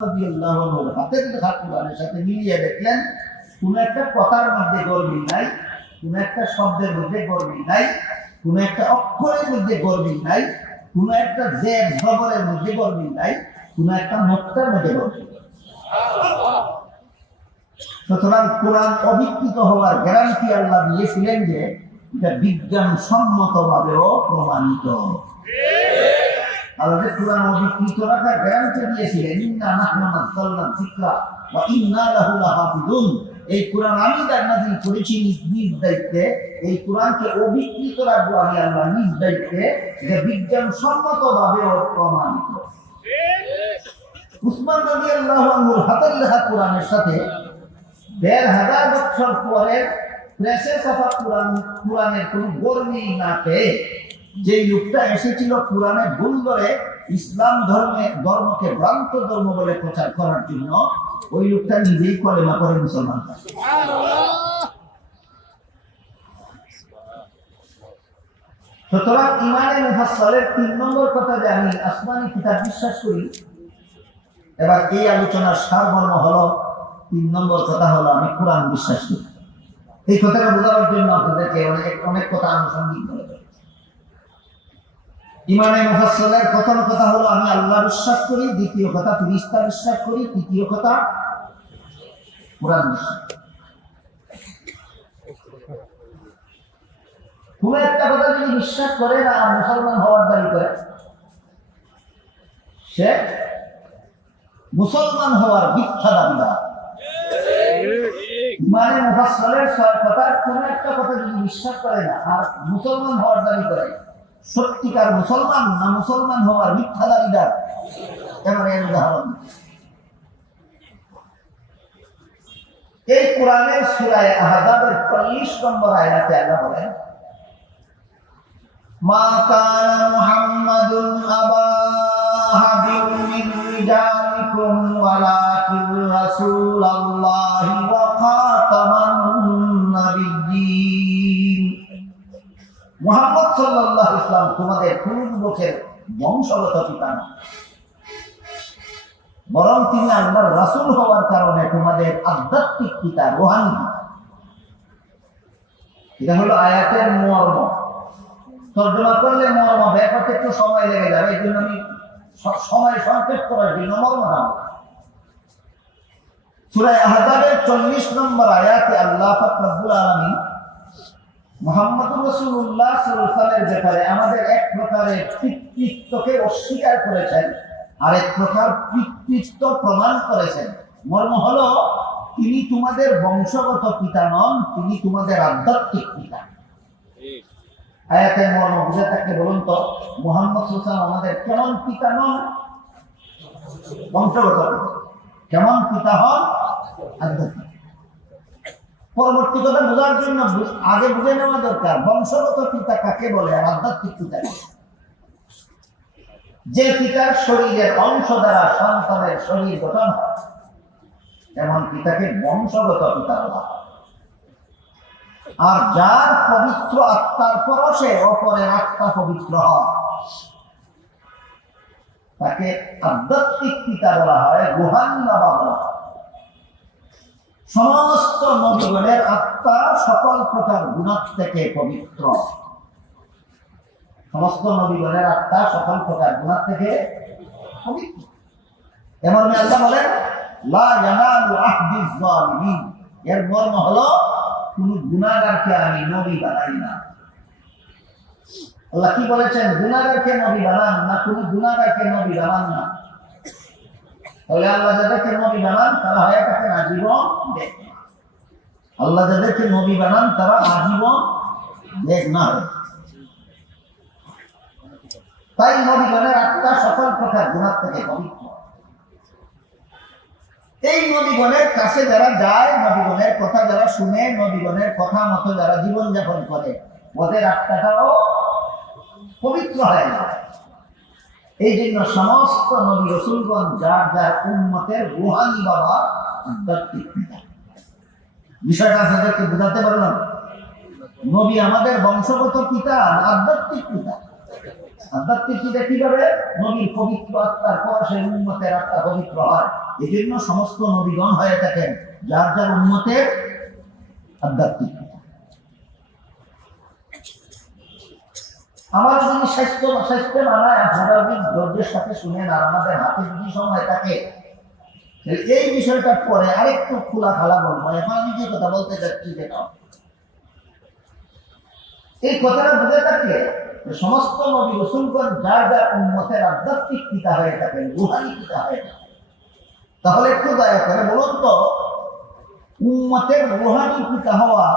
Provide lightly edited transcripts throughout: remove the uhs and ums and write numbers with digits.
হাতের লেখা কোরআনের সাথে মিলিয়ে দেখলেন কোন একটা কথার মধ্যে গরমিল নাই, কোন একটা শব্দের মধ্যে গরমিল নাই, কোন একটা অক্ষরের মধ্যে গরমিল নাই, কোন একটা জের জবরের মধ্যে গরমিল নাই, কোন একটা নোক্তার মধ্যে গরমিল নাই। সুতরাং কোরআন অবিকৃত হওয়ার গ্যারান্টি আল্লাহ দিয়েছিলেন যে এটা বিজ্ঞানসম্মত ভাবেও প্রমাণিত। আল্লাহ কোরআন অবিকৃত রাখার গ্যারান্টি দিয়েছিলেন, ইন্না নাহনু নাযালনা যিকরা ওয়া ইন্না লাহু লাহাফিজুন। এই কোরআন আমি নাযিল করেছি নিজ দায়িত্বে, এই কোরআনকে অবিকৃত রাখবো আমি আল্লাহ নিজ দায়িত্বে, যে বিজ্ঞানসম্মত ভাবেও প্রমাণিত। উসমান রাদিয়াল্লাহু আনহুর হাতের লেখা কোরআনের সাথে ১৫০০ বছর পরে প্রেসে ছাপা কোরআনের কোন গরমিল না পেয়ে যে লোকটা এসেছিল কোরআনের ভুল ধরে ইসলাম ধর্মকে ভ্রান্ত ধর্ম বলে প্রচার করার জন্য, ওই লোকটা নিজেই কলেমা করে মুসলমান। সুতরাং ইমানে মুফাসসালের ৩ নম্বর কথা যে আমি আসমানি কিতাব বিশ্বাস করি। এবার এই আলোচনার সারমর্ম হলো ৩ নম্বর কথা হলো আমি কোরআন বিশ্বাস করি। এই কথাটা বোঝানোর জন্য আপনাদেরকে অনেক কথা আনুষঙ্গিক বলে। ইমানে মুফাসসালের প্রথম কথা হলো আমি আল্লাহ বিশ্বাস করি, দ্বিতীয় কথা ফেরেশতা বিশ্বাস করি, তৃতীয় কথা কোরআন বিশ্বাস। কোন একটা কথা যদি বিশ্বাস করে না মুসলমান হওয়ার দাবি করে, সে মুসলমান হওয়ার মিথ্যা দাবিদার। ইমানে মুফাসসালের ৬ কথার কোন একটা কথা যদি বিশ্বাস করে না আর মুসলমান হওয়ার দাবি করে, সত্যিকার মুসলমান না মুসলমান হওয়ার মিথ্যা দাবিদার। এবার এর উদাহরণ এই কোরআনের সূরা আহজাবের ৪০ নম্বর আয়াতে আল্লাহ বলেন, মা কানা মুহাম্মাদুন আবা আহাদিন মিন রিজালিকুম ওয়ালাকিন রাসূলুল্লাহি ওয়া খাতামান নাবিয়্যিন। মুহাম্মদ সাল্লাল্লাহু আলাইহি ওয়াসাল্লাম তোমাদের পূর্বপুরুষের বংশগত পিতা নন, বরং তিনি আল্লাহর রাসূল হওয়ার কারণে তোমাদের আধ্যাত্মিক পিতা, রূহানী পিতা। এটা হলো আয়াতের মর্ম। তর্জমা করলে মর্ম বের করতে একটু সময় লেগে যাবে, এই জন্য আমি সময় সংক্ষেপ করার জন্য মর্মটা বলি। সূরা আহজাবের ৪০ নম্বর আয়াতে আল্লাহ পাক রব্বুল আলামিন মুহাম্মদুর রাসূলুল্লাহ সাল্লাল্লাহু আলাইহি ওয়াসাল্লামের ব্যাপারে আমাদের এক প্রকারের পিতৃত্বকে অস্বীকার করেছেন, আর এক প্রকার পিতৃত্ব প্রমাণ করেছেন। মর্ম হলো তিনি তোমাদের বংশগত পিতা নন, তিনি তোমাদের আধ্যাত্মিক পিতা। আয়াতের মর্ম বুঝে থাকলে বলুন তো, মুহাম্মদ সাল্লাল্লাহু আলাইহি ওয়াসাল্লাম আমাদের কেমন পিতা নন? বংশগত। কেমন পিতা হন? আধ্যাত্মিক। পরবর্তী কথা বোঝার জন্য আগে বুঝে নেওয়া দরকার বংশগত পিতা কাকে বলে আর আধ্যাত্মিক পিতা। যে পিতার শরীরের অংশ দ্বারা সন্তানের শরীর গঠন হয়, এমন পিতাকে বংশগত পিতা বলা হয়। আর যার পবিত্র আত্মার পরশে অপরের আত্মা পবিত্র হয়, তাকে আধ্যাত্মিক পিতা বলা হয়, রূহানী বাবা বলা হয়। সমস্ত নবীগণের আত্মা সকল প্রকার গুনাহ থেকে পবিত্র। সমস্ত নবীগণের আত্মা সকল প্রকার গুনাহ থেকে পবিত্র। এমন আল্লাহ বলেন, লা ইয়ানালু আহদিজ যালিমিন। এর মর্ম হলো কোন গুনাহগারকে আমি নবী বানাই না। আল্লাহ কি বলেছেন? গুনাহগারকে নবী বানান না, কোন গুনাহগারকে নবী বানান না। তাহলে আল্লাহ যাদেরকে নবী বানান তারা হয়ে থাকেন আজীবন নেক। আল্লাহ যাদেরকে নবী বানান তারা আজীবন নেক না হয়। তাই নবীগণের আত্মা সকল প্রকার গুনাহ থেকে পবিত্র। এই নবীগণের কাছে যারা যায়, নবীগণের কথা যারা শুনে, নবীগণের কথা মতো যারা জীবনযাপন করে, ওদের আত্মাটাও পবিত্র হয়ে যায়। এই জন্য সমস্ত নবী রাসূলগণ যার যার উম্মতের রূহানী বাবা, আধ্যাত্মিক পিতা। বিষয়টা আপনাদেরকে বোঝাতে পারলাম? নবী আমাদের বংশগত পিতা, আধ্যাত্মিক পিতা। আধ্যাত্মিক পিতা কিভাবে? নবীর পবিত্র আত্মার পরশে উম্মতের আত্মা পবিত্র হয়। এই জন্য সমস্ত নবীগণ হয়ে থাকেন যার যার উম্মতের আধ্যাত্মিক। আমার যদি স্বাস্থ্য বানায় আপনারা ধৈর্যের সাথে শুনেন, আর আমাদের হাতে যদি সময় থাকে এই বিষয়টার পরে আরেকটু খোলা খালা বলবো। এখন আমি যে কথা বলতে চাচ্ছি যেটা, এই কথাটা বুঝে থাকলে সমস্ত নবী রাসূলগণ যার যার উম্মতের আধ্যাত্মিক পিতা হয়ে থাকেন, রুহানি পিতা হয়ে থাকেন। তাহলে একটু দয়া করে বলুন তো, উম্মতের রুহানি পিতা হওয়া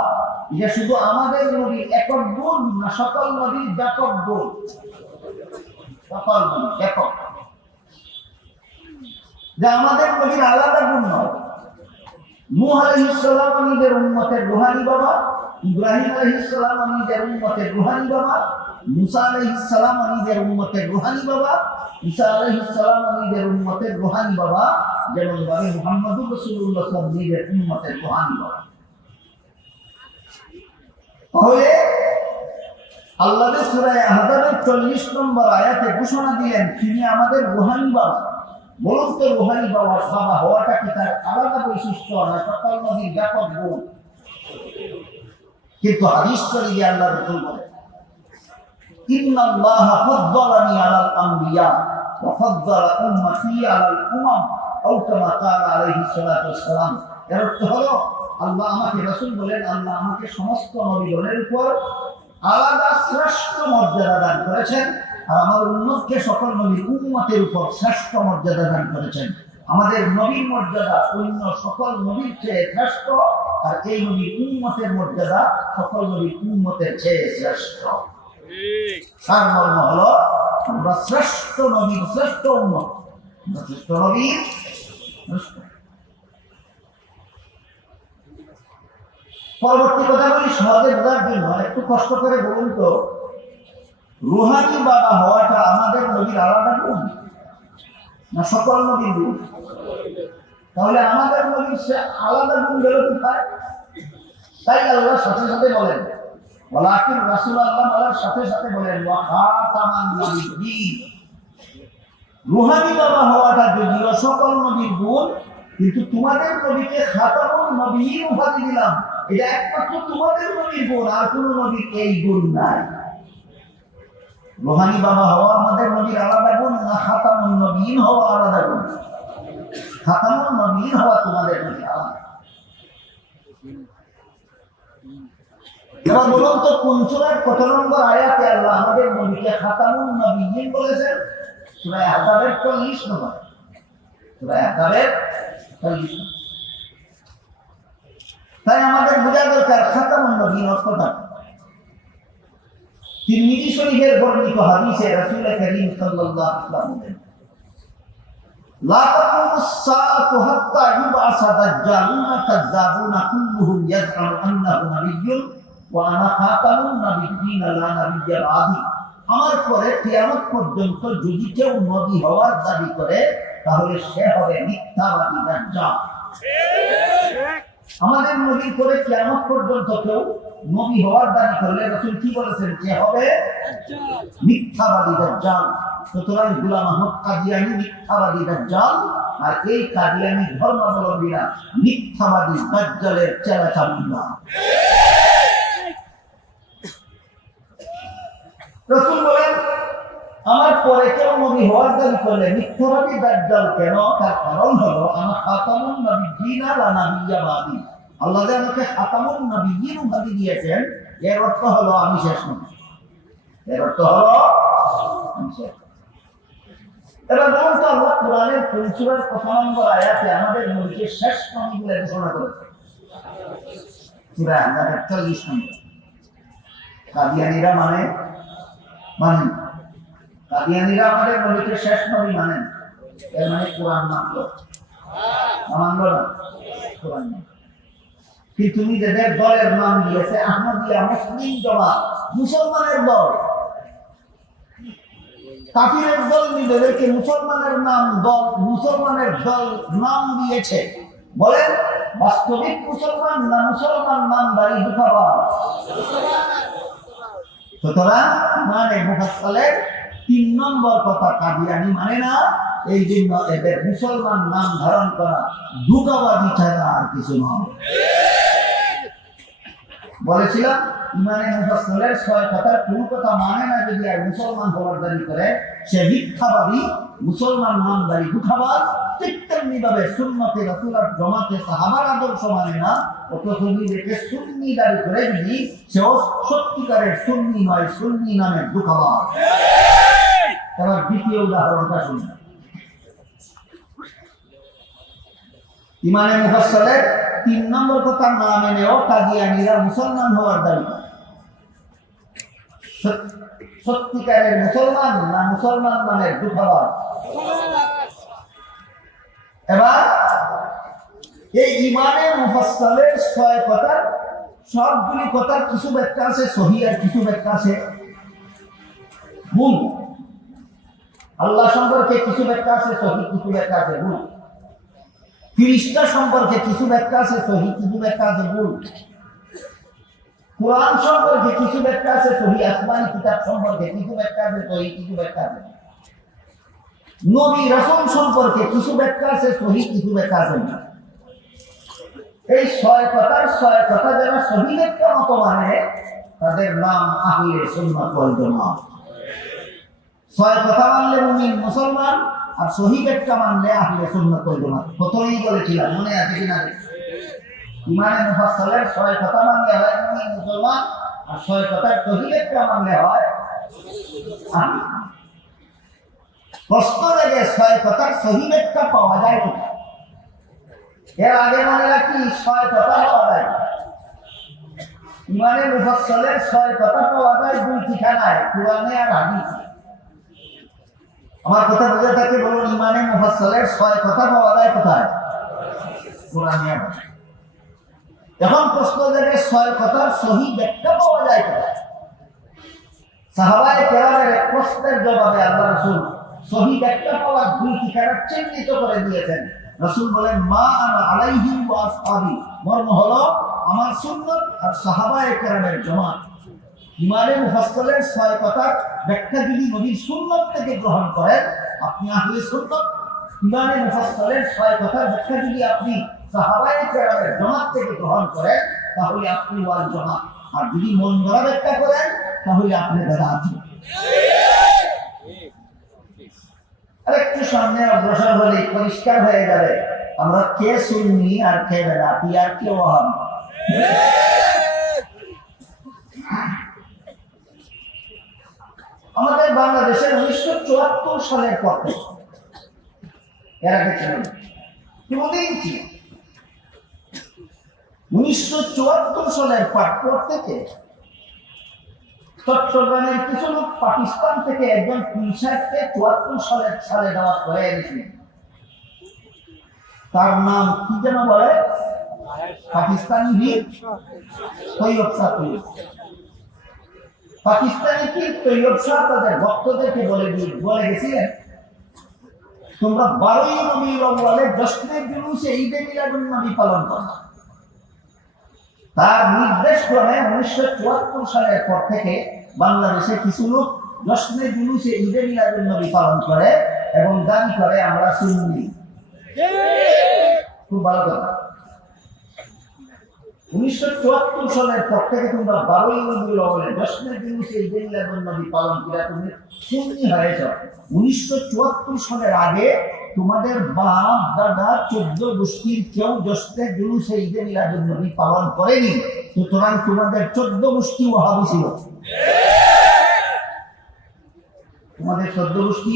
এটা শুধু আমাদের নবীর একক গুণ না সকল নবীর ব্যাপক গুণ? সকল নবীর ব্যাপক, যে আমাদের নবীর আলাদা গুণ নয়। নূহ আলাইহিস সালাম নিজের উম্মতের রুহানি বাবা, ইব্রাহিম আলাইহিস সালাম নিজের উম্মতের রুহানি বাবা, মুসা আলাইহিস সালাম নিজের উম্মতের রুহানি বাবা, ঈসা আলাইহিস সালাম নিজের উম্মতের রুহানি বাবা, যেমন ভাবে মুহাম্মদুর রাসূলুল্লাহ সাল্লাল্লাহু আলাইহি ওয়াসাল্লাম নিজের উম্মতের রুহানি বাবা। তাহলে আল্লাহ সূরা আহজাবের 40 নম্বর আয়াতে ঘোষণা দিলেন তিনি আমাদের রুহানি বাবা। বলুন তো, রুহানি বাবা হওয়াটা কি তার আলাদা বৈশিষ্ট্য না সকল নবীর ব্যাপক গুণ? কিন্তু হাদিস শরীফে আল্লাহ রাসূল বলেন, ইন্নাল্লাহা ফাদ্দালানি আলাল আমবিয়া ওয়া ফাদ্দালা উম্মতি আলাল উমাম, আও কামা ক্বালা আলাইহিস সালাতু ওয়াস সালাম। এর অর্থ হলো আল্লাহ আমাকে, রাসূল বলেন, আল্লাহ আমাকে সমস্ত নবীগণের উপর আলাদা শ্রেষ্ঠ মর্যাদা দান করেছেন, আর আমার উম্মতকে সকল নবীর উম্মতের উপর শ্রেষ্ঠ মর্যাদা দান করেছেন। আমাদের নবীর মর্যাদা অন্য সকল নবীর চেয়ে শ্রেষ্ঠ, আর এই নবীর উম্মতের মর্যাদা সকল নবীর উম্মতের চেয়ে শ্রেষ্ঠ। তার মর্ম হলো আমরা শ্রেষ্ঠ নবীর শ্রেষ্ঠ উম্মত, শ্রেষ্ঠ নবীর শ্রেষ্ঠ। পরবর্তী কথা বলি সহজে বোঝার জন্য, একটু কষ্ট করে বলুন তো, রুহানি বাবা হওয়াটা আমাদের নবীর আলাদা গুণ না সকল নবীর গুণ? তাহলে আমাদের নবীর সে আলাদা গুণ গেল কোথায়? তাই আল্লাহ সাথে সাথে বলেন, ওয়ালাকিন রাসূলুল্লাহ বলার সাথে সাথে বলেন ওয়া খাতামান নবিয়্যিন। রুহানি বাবা হওয়াটা যদিও সকল নবীর গুণ, কিন্তু তোমাদের নবীকে খাতামুন নবিয়্যিন উপাধি দিলাম, এটা একমাত্র তোমাদের নবীর গুণ, আর কোন নবীর এই গুণ নাই। রুহানি বাবা হওয়া আমাদের নবীর আলাদা গুণ না খাতামুন নবিয়্যিন হওয়া আলাদা গুণ? খাতামুন নবিয়্যিন হওয়া তোমাদের নবীর আলাদা। এবার বলুন তো, কোন সূরার কত নম্বর আয়াতে আল্লাহ আমাদের নবীকে খাতামুন নবিয়্যিন বলেছেন? সূরা আহজাবের 40 নম্বর। সূরা আহজাবের 40। তাই আমাদের বোঝা দরকার খাতামুন নবিয়্যিন অর্থটা। তিরমিজি শরীফের বর্ণিত হাদিসে রাসূল করিম সাল্লাল্লাহু আলাইহি ওয়াসাল্লাম বলেন, লা তাকুমুস সাআতু হাত্তা ইউবআসা দাজ্জালুনা কাযাবুনা কুল্লুহুম ইয়াজআমু আন্নাহু নাবিয়্যুন ওয়া আনা খাতামুন নাবিয়্যিন লা নাবিয়্যা বাদি। আমার পরে কিয়ামত পর্যন্ত যদি কেউ নবী হওয়ার দাবি করে তাহলে সে হবে মিথ্যাবাদী দাজ্জাল। আমাদের নবীর পরে কিয়ামত পর্যন্ত কেউ নবী হওয়ার দাবি করলে রাসূল কি বলেছেন? যে হবে মিথ্যাবাদী দাজ্জাল। সুতরাং গোলাম আহমদ কাদিয়ানী মিথ্যাবাদী দাজ্জাল, আর এই কাদিয়ানী ধর্মাবলম্বীরা মিথ্যাবাদী দাজ্জালের চেলা চামুন্ডা। রাসূল বলেন আমার পরে কেউ নবী হওয়ার দাবি করলে মিথ্যাবাদী দাজ্জাল। কেন? তার কারণ হলো আমার খাতামুন নবিয়্যিন লা নাবিয়্যা বাদি। আল্লাহ যে আমাকে খাতামুন নবিয়্যিন উপাধি দিয়েছেন, এর অর্থ হলো আমি শেষ নবী। এর অর্থ হলো আমি শেষ। এবার বলুন তো, আল্লাহ কোরআনের কোন সূরার কত নম্বর আয়াতে আমাদের নবীকে শেষ নবী বলে ঘোষণা করেছে? সূরা আহজাবের 40 নম্বর। কাদিয়ানীরা মানেন, কাদিয়ানীরা আমাদের নবীকে শেষ নবী মানেন, এর মানে কোরআন মানলো না? কোরআন না। কিন্তু নিজেদের দলের নাম দিয়েছে আহমদিয়া, মুসলিম জামাত, মুসলমানের দল। কাফিরের দল নিজেদেরকে মুসলমানের দল নাম দিয়েছে। বলেন বাস্তবিক মুসলমান না মুসলমান নামদারি দুঃখাবাস? সুতরাং মানে মুফাসসালের 3 নম্বর কথা, কাদিয়ানী মানে না, এই জন্য এদের মুসলমান নাম ধারণ করা ধোঁকাবাজি ছাড়া আর কিছু নয়। বলেছিলাম ইমানে মুফাসসিলের 6 কথার কোন কথা মানে না যদি আর মুসলমান হওয়ার দাবি করে সে মিথ্যাবাদী, মুসলমান নামধারী ধোঁকাবাজ। ঠিক তেমনি ভাবে সুন্নতে রাসূলের জামাতে সাহাবার আদর্শ মানে না, অথচ নিজেকে সুন্নি দাবি করে যদি সেও সত্যিকারের সুন্নি নয়, সুন্নি নামের ধোঁকাবাজ। এবার দ্বিতীয় উদাহরণটা শুনুন। ইমানে মুফাসসিলের 3 নম্বর কথা না মেনেও কাদিয়ানীরা মুসলমান হওয়ার দাবি করে। সত্যিকারের মুসলমান না মুসলমান নামের ধোঁকাবাজ। এবার এই ইমানে মুফাসসিলের 6 কথার সবগুলি কথার কিছু ব্যাখ্যা আছে সহিহ আর কিছু ব্যাখ্যা আছে ভুল। আল্লাহ সম্পর্কে কিছু ব্যাখ্যা আছে সহিহ, কিছু ব্যাখ্যা আছে ভুল। ফেরেশতা সম্পর্কে কিছু ব্যাখ্যা আছে সহিহ, কিছু ব্যাখ্যা আছে ভুল। কোরআন সম্পর্কে কিছু ব্যাখ্যা আছে সহিহ, আসমানি কিতাব সম্পর্কে কিছু ব্যাখ্যা আছে সহিহ, কিছু ব্যাখ্যা আছে। নবী রাসূল সম্পর্কে কিছু ব্যাখ্যা আছে সহিহ, কিছু ব্যাখ্যা আছে না। এই 6 কথার 6 কথা যারা সহিহ ব্যাখ্যা মতো মানে তাদের নাম আহলে সুন্নাত ওয়াল জামাত। 6 কথা মানলে মুমিন মুসলমান, আর সহিহ ব্যাখ্যা মানলে আহলে সুন্নাত ওয়াল জামাত। প্রথমেই বলেছিলাম, মনে আছে কিনা? ইমানে মুফাসসিলের 6 কথা মানলে হয় মুমিন মুসলমান, আর 6 কথার সহিহ ব্যাখ্যা মানলে হয় আহলে। প্রশ্ন জাগে 6 কথার সহিহ ব্যাখ্যা পাওয়া যায় কোথায়? এর আগে মনে রাখি 6 কথা পাওয়া যায় ইমানে মুফাসসিলের 6 কথা পাওয়া যায় 2 ঠিকানায়, কোরআনে আর হাদিসে। আমার কথা বুঝে থাকে বলুন, ইমানে মুফাসসিলের 6 কথা পাওয়া যায় কোথায়? কোরআনে আর হাদিসে। এখন প্রশ্ন জাগে 6 কথার সহিহ ব্যাখ্যা পাওয়া যায় কোথায়? সাহাবায়ে কেরামের এক প্রশ্নের জবাবে আল্লাহ রাসূল সহিহ ব্যাখ্যা পাওয়ার 2 ঠিকানা চিহ্নিত করে দিয়েছেন। রাসূল বলেন, মা আনা আলাইহি ওয়া আসহাবি, মর্ম হলো আমার সুন্নাত আর সাহাবায়ে কেরামের জামাত। ইমানে মুফাসসিলের 6 কথার ব্যাখ্যা যদি নবীর সুন্নাত থেকে গ্রহণ করেন আপনি আহলে সুন্নাত। ইমানে মুফাসসিলের 6 কথার ব্যাখ্যা যদি আপনি সাহাবায়ে কেরামের জামাত থেকে গ্রহণ করেন তাহলে আপনি ওয়াল জামাত। আর যদি মন গড়া ব্যাখ্যা করেন তাহলে আপনি বেদাত। আরেকটু সামনে অগ্রসর হলে পরিষ্কার হয়ে যাবে আমরা কে সুন্নি আর কে বেদাতি আর কে ওয়াহাবি। আমাদের বাংলাদেশের 1974 সালের পর থেকে এর আগে ছিল কোনদিন ছিল 1974 সালের পর থেকে চট্টগ্রামের কিছু লোক পাকিস্তান থেকে একজন পুলিশকে 74 সালে দাওয়াত করে এনেছিলেন। তার নাম কি যেন বলে, পাকিস্তানি বীর তৈয়ব শাহ। পাকিস্তানি বীর তৈয়ব শাহ তাদের ভক্তদেরকে বলে গেছিলেন, তোমরা 12ই রবিউল আউয়ালে জশ্নে জুলুসে ঈদে মিলাদুন নবী পালন করো। তার নির্দেশ ক্রমে 1974 সালের পর থেকে বাংলাদেশে কিছু লোক জশ্নে জুলুসে ঈদে মিলাদুন নবী পালন করে এবং দাবি করে আমরা সুন্নি। খুব ভালো কথা। 1974 সালের পর থেকে তোমরা 12ই রবিউল আউয়ালে জশ্নে জুলুসে ঈদে মিলাদুন নবী পালন করে তুমি সুন্নি হয়েছ। 1974 সালের আগে তোমাদের বাপ দাদা 14 গোষ্ঠীর কেউ জশ্নে জুলুসে ঈদে মিলাদুন নবী পালন করেনি, সুতরাং তোমাদের 14 গোষ্ঠী ওয়াহাবি ছিল। তোমাদের 14 গোষ্ঠী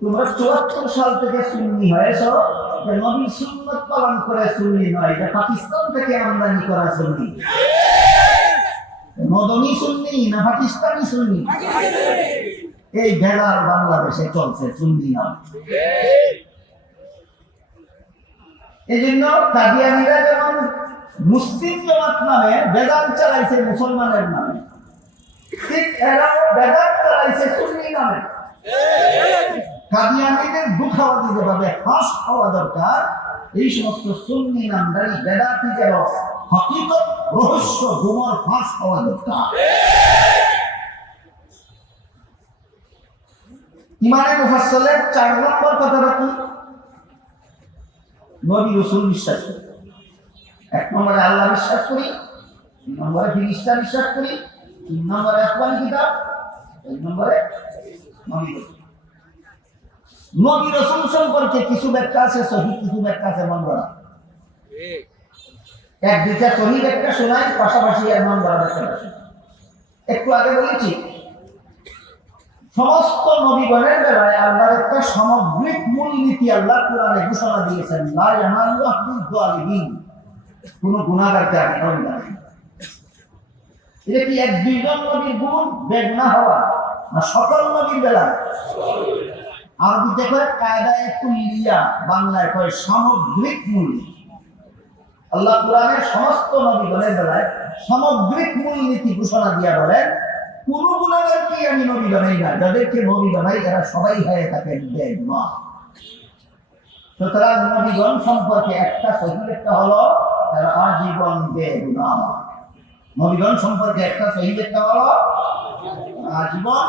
তোমরা 74 সাল থেকে সুন্নি হয়েছ। নবীর সুন্নাত পালন করে সুন্নি নয়, এটা পাকিস্তান থেকে আমদানি করা সুন্নি। মদনী সুন্নি না পাকিস্তানি সুন্নি? এই ভেড়ার বাংলাদেশে চলছে সুন্নি নাম। এই জন্য কাদিয়ানীরা যেমন মুসলিম জামাত নামে বেদাত চালাইছে মুসলমানের নামে, ঠিক এরাও বেদাত চালাইছে সুন্নি নামে। কাদিয়ানীদের দুঃখাবাদী যেভাবে ফাঁস হওয়া দরকার, এই সমস্ত সুন্নি নামদারি বেদাতীদের হকিকত রহস্য গুমর ফাঁস হওয়া দরকার। ইমানে মুফাসসলের 4 নম্বর কথাটা কি? নবী রাসূল বিশ্বাস করি। 1 নম্বরে আল্লাহ বিশ্বাস করি, 2 নম্বরে ফেরেশতা বিশ্বাস করি, 3 নম্বরে আসমানি কিতাব, 4 নম্বরে নবী রাসূল। নবী রাসূল সম্পর্কে কিছু ব্যাখ্যা আছে সহিহ, কিছু ব্যাখ্যা আছে মন গড়া। এক দুইটা সহিহ ব্যাখ্যা শোনাই, পাশাপাশি এর মন গড়া ব্যাখ্যা শোনাই। একটু আগে বলেছি সমস্ত নবীগণের বেলায় আল্লাহর একটা সামগ্রিক মূলনীতি আল্লাহ কোরআনে ঘোষণা দিয়েছেন, লা ইয়ানালু আহদুল যালিমিন, কোন গুনাহগারকে আমি নবী বানাই। এটা কি এক দুইজন নবীর গুণ বেগ না হওয়া, না সকল নবীর বেলায়? আরবিতে কয় কায়দায়ে কুল্লিয়া, বাংলায় কয় সামগ্রিক মূলনীতি। আল্লাহ কোরআনের সমস্ত নবীগণের বেলায় সামগ্রিক মূলনীতি ঘোষণা দিয়া বলেন, কোন গুনাহগারকে আমি নবী বানাই না, যাদেরকে নবী বানাই এরা সবাই হয়ে থাকেন বেঈমান। সুতরাং নবীগণ সম্পর্কে একটা সহিহ ব্যাখ্যা হলো তারা আজীবন বেগুনাহ। নবীগণ সম্পর্কে একটা সহিহ ব্যাখ্যা হলো আজীবন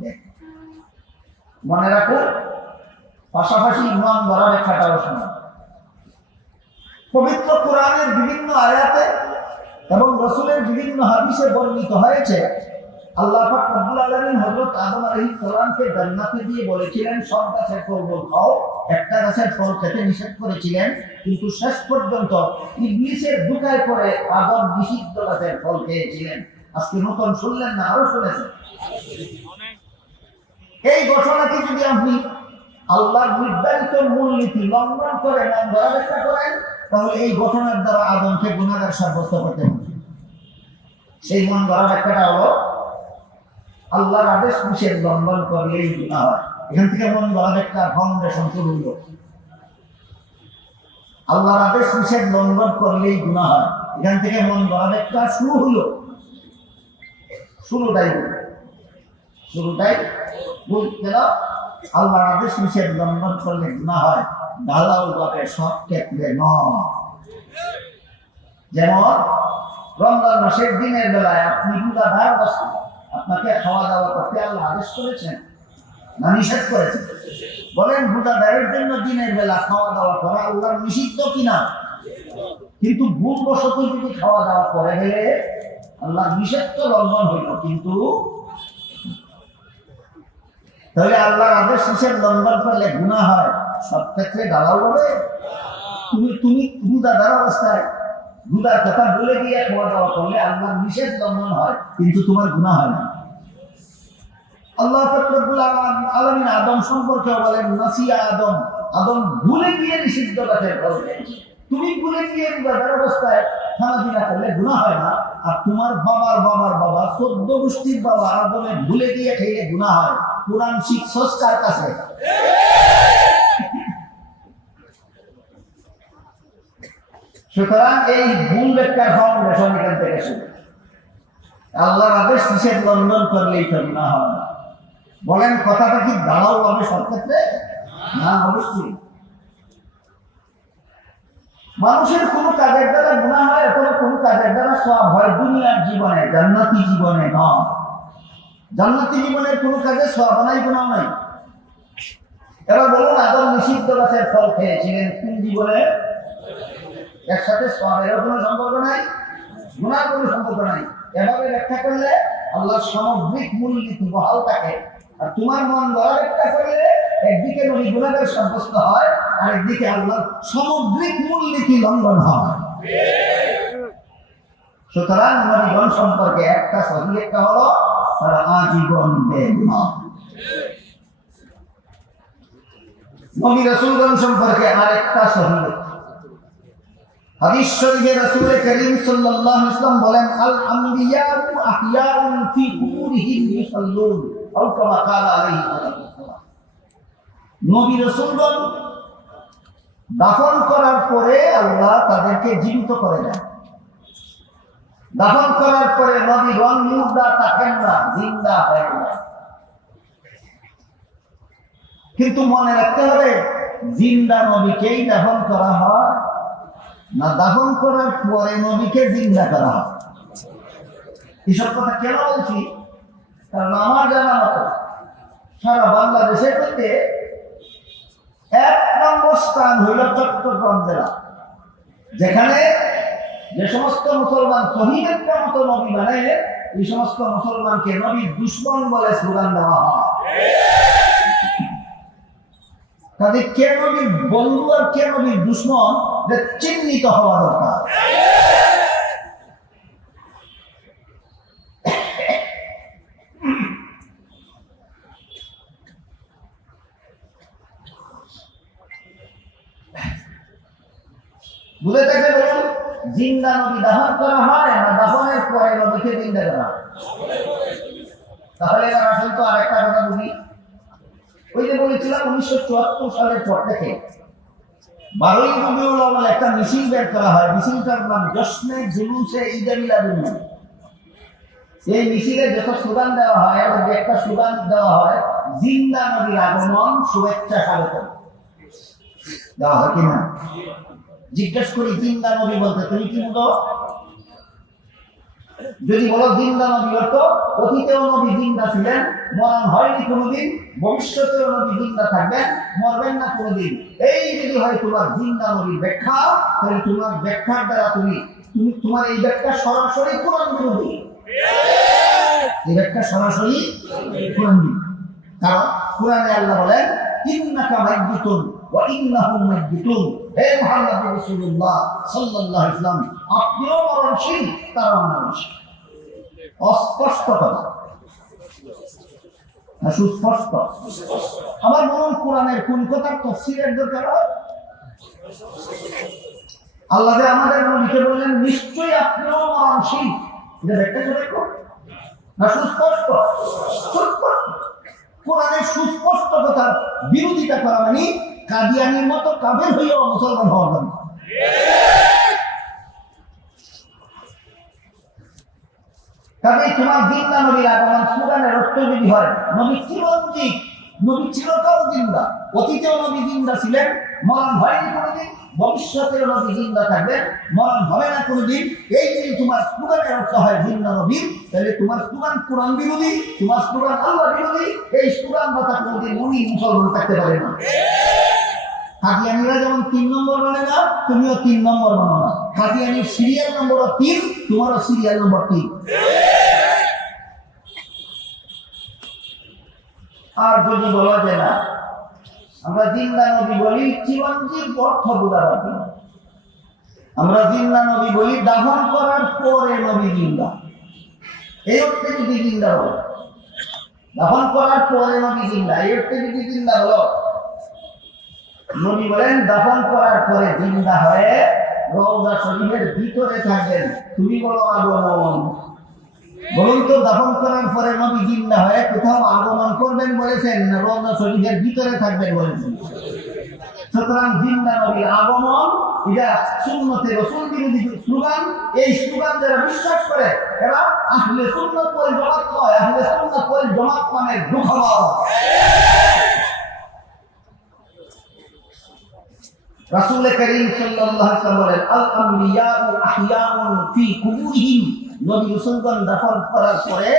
বেগুনাহ। মনে রাখুন, পাশাপাশি ইমান ধরা ব্যাখ্যাটাও শোনা। পবিত্র কোরআনের বিভিন্ন আয়াতে এবং রাসূলের বিভিন্ন হাদিসে বর্ণিত হয়েছে আল্লাহ পাক রব্বুল আলামিন হযরত আদম আলাইহিস সালামকে জান্নাতে দিয়ে বলেছিলেন সব গাছের ফল খাও, একটা গাছের ফল খেতে নিষেধ করেছিলেন, কিন্তু শেষ পর্যন্ত ইবলিসের ধোঁকায় পড়ে আদম নিষিদ্ধ গাছের ফল খেয়েছিলেন। আজকে নতুন শুনলেন না, আরো শুনেছেন? এই ঘটনাকে যদি আপনি আল্লাহর নির্ধারিত মূলনীতি লঙ্ঘন করে মন গড়া ব্যাখ্যা করেন, তাহলে এই ঘটনার দ্বারা আদমকে গুনাহগার সাব্যস্ত করতে হবে। সেই মন গড়া ব্যাখ্যাটা হলো আল্লাহর আদেশ নিষেধ লঙ্ঘন করলেই গুনাহ হয়। এখান থেকে মন গড়া ব্যাখ্যা ফাউন্ডেশন শুরু হলো। আল্লাহর আদেশ নিষেধ লঙ্ঘন করলেই গুনাহ হয়, এখান থেকে মন গড়া ব্যাখ্যা শুরু হলো। শুরুটাই ভুল কেন? আল্লাহর আদেশ নিষেধ লঙ্ঘন করলে গুনাহ হয়, ঢালাও ভাবে সব ক্ষেত্রে নয়। যেমন রমজান মাসের দিনের বেলায় আপনি রোজাদার অবস্থা, আপনাকে খাওয়া দাওয়া করতে আল্লাহ আদেশ করেছেন না নিষেধ করেছেন? বলেন, রোজাদারের জন্য দিনের বেলা খাওয়া দাওয়া করা আল্লাহর নিষিদ্ধ কিনা? কিন্তু ভুলবশত যদি খাওয়া দাওয়া করে গেলে আল্লাহর নিষেধ তো লঙ্ঘন হইল, কিন্তু তাহলে আল্লাহর আদেশ নিষেধ লঙ্ঘন করলে গুনাহ হয়, সব ক্ষেত্রে ঢালাও হবে? তুমি রোজাদার অবস্থায় রোজার কথা বলে দিয়ে খাওয়া দাওয়া করলে আল্লাহর নিষেধ লঙ্ঘন হয়, কিন্তু তোমার গুনাহ হয় না। আল্লাহ পাক রব্বুল আলামিন আদম সম্পর্কে বলেন, নাসিয়া আদম, আদম ভুলে গিয়ে নিষিদ্ধ গাছের ফল খেয়েছে। তুমি ভুলে গিয়ে রোজাদার অবস্থায় খানাপিনা করলে গুনাহ হয় না, আর তোমার বাবার বাবার বাবা 14 গোষ্ঠীর বাবা আদমে ভুলে গিয়ে খেলে গুনাহ হয়। কোরআন শিখছস কার কাছে? সুতরাং এই ভুল ব্যাখ্যার ফাউন্ডেশন এখান থেকে শুরু। আল্লাহর আদেশ নিষেধ লঙ্ঘন করলেই তো গুনাহ হবে না। বলেন, কথাটা কি দাঁড়াও হবে সব ক্ষেত্রে? না, অবশ্যই। মানুষের কোনো কাজের দ্বারা গুনাহ হয় অথবা কোনো কাজের দ্বারা সওয়াব হয় দুনিয়ার জীবনে, জান্নাতি জীবনে নয়। জান্নাতি জীবনের কোনো কাজে সওয়াব নাই, গুনাহ নাই। এবার বলুন, আদম নিষিদ্ধ গাছের ফল খেয়েছিলেন কোন জীবনে? এর সাথে সওয়াবের কোনো সম্পর্ক নাই, গুনাহর কোনো সম্পর্ক নাই। এভাবে ব্যাখ্যা করলে আল্লাহর সামগ্রিক মূলনীতি বহাল থাকে, আর তোমার মন গড়া ব্যাখ্যা করলে একদিকে নবী গুনাহগার সাব্যস্ত হয়, আর একদিকে আল্লাহর সামগ্রিক মূলনীতি লঙ্ঘন হয়। সুতরাং নবীগণ সম্পর্কে একটা সহিহ ব্যাখ্যা হলো তারা আজীবন বেগুনাহ। নবী রাসূলগণ সম্পর্কে আরেকটা সহিহ হাদিস শরীফে রাসূল করিম সাল্লাল্লাহু আলাইহি ওয়াসাল্লাম বলেন, আল আমবিয়াউ আহইয়াউন ফি কুবুরিহিম ইউসাল্লুন, আও কামা ক্বালা আলাইহি ওয়াসাল্লাম। নবী রাসূলগণ দাফন করার পরে আল্লাহ তাদেরকে জীবিত করে দেন। দাফন করার পরে নবীগণ মুর্দা থাকেন না, জিন্দা হয়ে যায়। কিন্তু মনে রাখতে হবে, জিন্দা নবীকেই দাফন করা হয় না দাফন করার পরে নবীকে জিন্দা করা হয়? এসব কথা কেন বলছি? কারণ আমার জানা মতো সারা বাংলাদেশের মধ্যে 1 নম্বর স্থান হইল চট্টগ্রাম জেলা, যেখানে যে সমস্ত মুসলমান শহীদের মতো নবী মানে এই সমস্ত মুসলমানকে নবীর দুশ্মন বলে স্লোগান দেওয়া হয়। তাদের কে নবীর বন্ধু আর কে নবীর দুশ্মন চিহ্নিত হওয়া দরকার। বুঝে থাকে বলুন, জিন্দা নবী দাফন করা হয় না দাফনের পরে নবীকে জিন্দা করা হয়? তাহলে এবার আসল তো আরেকটা কথা বুঝি। ওই যে বলেছিলাম 1974 সালের পর থেকে 12ই রবিউল আউয়াল একটা মিছিল বের করা হয়। মিছিলটার নাম জশ্নে জুলুসে ঈদে মিলাদুন্নবী। এই মিছিলে যত স্লোগান দেওয়া হয় এবং একটা স্লোগান দেওয়া হয় জিন্দা নবীর আগমন শুভেচ্ছা স্বাগত দেওয়া হয় কিনা? জিজ্ঞেস করি জিন্দা নবী বলতে তুমি কি বুঝো? যদি বলো জিন্দা নবী অর্থ অতীতেও নবী জিন্দা ছিলেন, মরণ হয়নি কোনোদিন, ভবিষ্যতেও নবী জিন্দা থাকবেন, মরবেন না কোনোদিন, এই যদি হয় তোমার জিন্দা নবীর ব্যাখ্যা, তাহলে তোমার ব্যাখ্যার দ্বারা তুমি তোমার এই ব্যাখ্যা সরাসরি কোরআন বিরোধী। এই ব্যাখ্যা সরাসরি কোরআন বিরোধী। কারণ কোরআনে আল্লাহ বলেন ইন্নাকা মাইয়িতুন ওয়া ইন্নাহুম মাইয়িতুন, হে মুহাম্মদ রাসূলুল্লাহ সাল্লাল্লাহু আলাইহি ওয়াসাল্লাম আপনিও মরণশীল তারাও মরণশীল। অস্পষ্ট কথা না সুস্পষ্ট? আমার মনে হয় কোরআনের কোন কথার তাফসীরের দরকার হয়? আল্লাহ যে আমাদের নবীকে বললেন নিশ্চয়ই আপনিও মরণশীল, এটা ব্যাখ্যা করে না সুস্পষ্ট? সুস্পষ্ট। কোরআনের সুস্পষ্ট কথার বিরোধিতা করা মানে কাদিয়ানির মতো কাফের হইয়াও মুসলমান হওয়া যাবে। কাজে তোমার জিন্দা নবীর আগমন স্লোগানের অর্থ যদি হয় নবী চিরঞ্জীব, নবী চিরকাল জিন্দা, অতীতেও নবী জিন্দা ছিলেন, মরণ হয়নি কোনোদিন, ভবিষ্যতেও নবী জিন্দা থাকবেন, মরণ হবে না কোনোদিন, এই যদি তোমার স্লোগানের অর্থ হয় জিন্দা নবীর, তাহলে তোমার স্লোগান কোরআন বিরোধী, তোমার স্লোগান আল্লাহ বিরোধী। এই স্লোগান কথা কোনোদিন মুমিন মুসলমান থাকতে পারে না। কাদিয়ানিরা যেমন 3 নম্বর মানে না, তুমিও 3 নম্বর মানো না। কাদিয়ানির সিরিয়াল নম্বর 3, তোমারও সিরিয়াল নম্বর 3। আর যদি বলা যায় না আমরা জিন্দা নবী বলি চিরঞ্জীব অর্থ বোঝার জন্য, আমরা জিন্দা নবী বলি দাফন করার পরে নবী জিন্দা, এই অর্থে যদি জিন্দা হলো, দাফন করার পরে নবী জিন্দা, এই অর্থে যদি জিন্দা হলো, নবী বলেন দাফন করার পরে জিন্দা হয়ে রওজা শরীফের ভিতরে থাকবেন। তুমি বলো আগমন, বলুন তো দাফন করার পরে নবী জিন্দা হয়ে কোথাও আগমন করবেন বলেছেন না রওজা শরীফের ভিতরে থাকবেন বলেছেন? সুতরাং জিন্দা নবীর আগমন এটা সুন্নতে রাসূল বিরোধী স্লোগান। এই স্লোগান যারা বিশ্বাস করে এরা আহলে সুন্নাত ওয়াল জামাত নয়, আহলে সুন্নাত ওয়াল জামাত মানে দুঃখবাদ। রাসূল করিম সাল্লাল্লাহু আলাইহি ওয়াসাল্লাম বলেন আল আমবিয়াউ আহইয়াউন ফি কুবুরিহিম, নবী রাসূলগণ দাফন করার পরে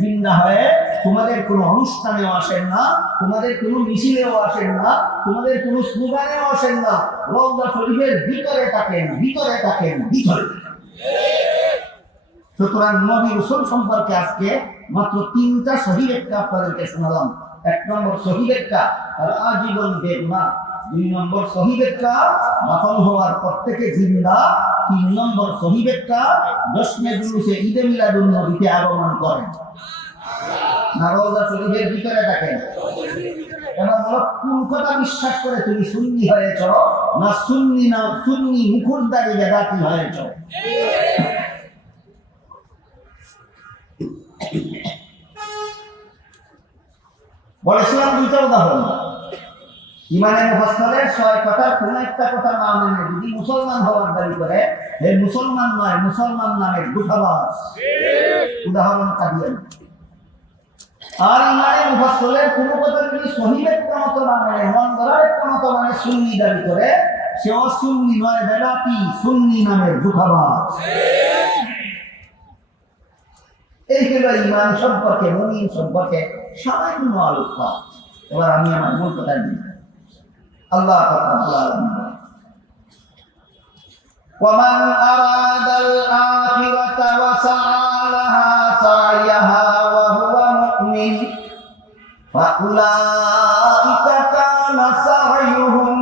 জিন্দা হয়ে তোমাদের কোনো অনুষ্ঠানেও আসেন না, তোমাদের কোনো মিছিলেও আসেন না, তোমাদের কোনো স্লোগানেও আসেন না, রওজা শরীফের ভিতরে থাকেন, ভিতরে থাকেন, ভিতরে। সুতরাং নবী রাসূল সম্পর্কে আজকে মাত্র 3টা সহিহ একটা আপনাদেরকে শোনালাম। 1 নম্বর সহিহ একটা আর আজীবন বেগুনাহ, 2 নম্বর সহিহ একটা দাফন হওয়ার পর থেকে জিন্দা, 3 নম্বর সহিহ একটা জশ্নে জুলুসে ঈদে মিলাদুন্নবীতে আগমন করেন না রওজা শরীফের ভিতরে থাকেন। এবার বলো কোন কথা বিশ্বাস করে তুমি সুন্নি হয়েছ না সুন্নি মুখুরদারি বেদাতি হয়েছ? বলেছিলাম 2টা উদাহরণ। ইমানে মুফাসসিরের 6 কথার কোন একটা কথা না মেনে যদি মুসলমান হওয়ার দাবি করে, হে মুসলমান নয়, মুসলমান নামের দুঃখবাস। উদাহরণ কাদিয়ানী। আর ইমানে মুফাসসিরের কোন কথা যদি সহিহ একটা মত না মেনে মন গড়ার একটা মত মানে সুন্নি দাবি করে, সেও সুন্নি নয়, বেদাতি, সুন্নি নামের দুঃখবাস। এই হলো ইমান সম্পর্কে, মুমিন সম্পর্কে সামান্য আলোকপাত। এবার আমি আমার মূল কথায় দিই। আল্লাহ রাব্বুল আলামিন ومن أراد الآخرة وسعى لها سعيها وهو مؤمن فأولئك كان سعيهم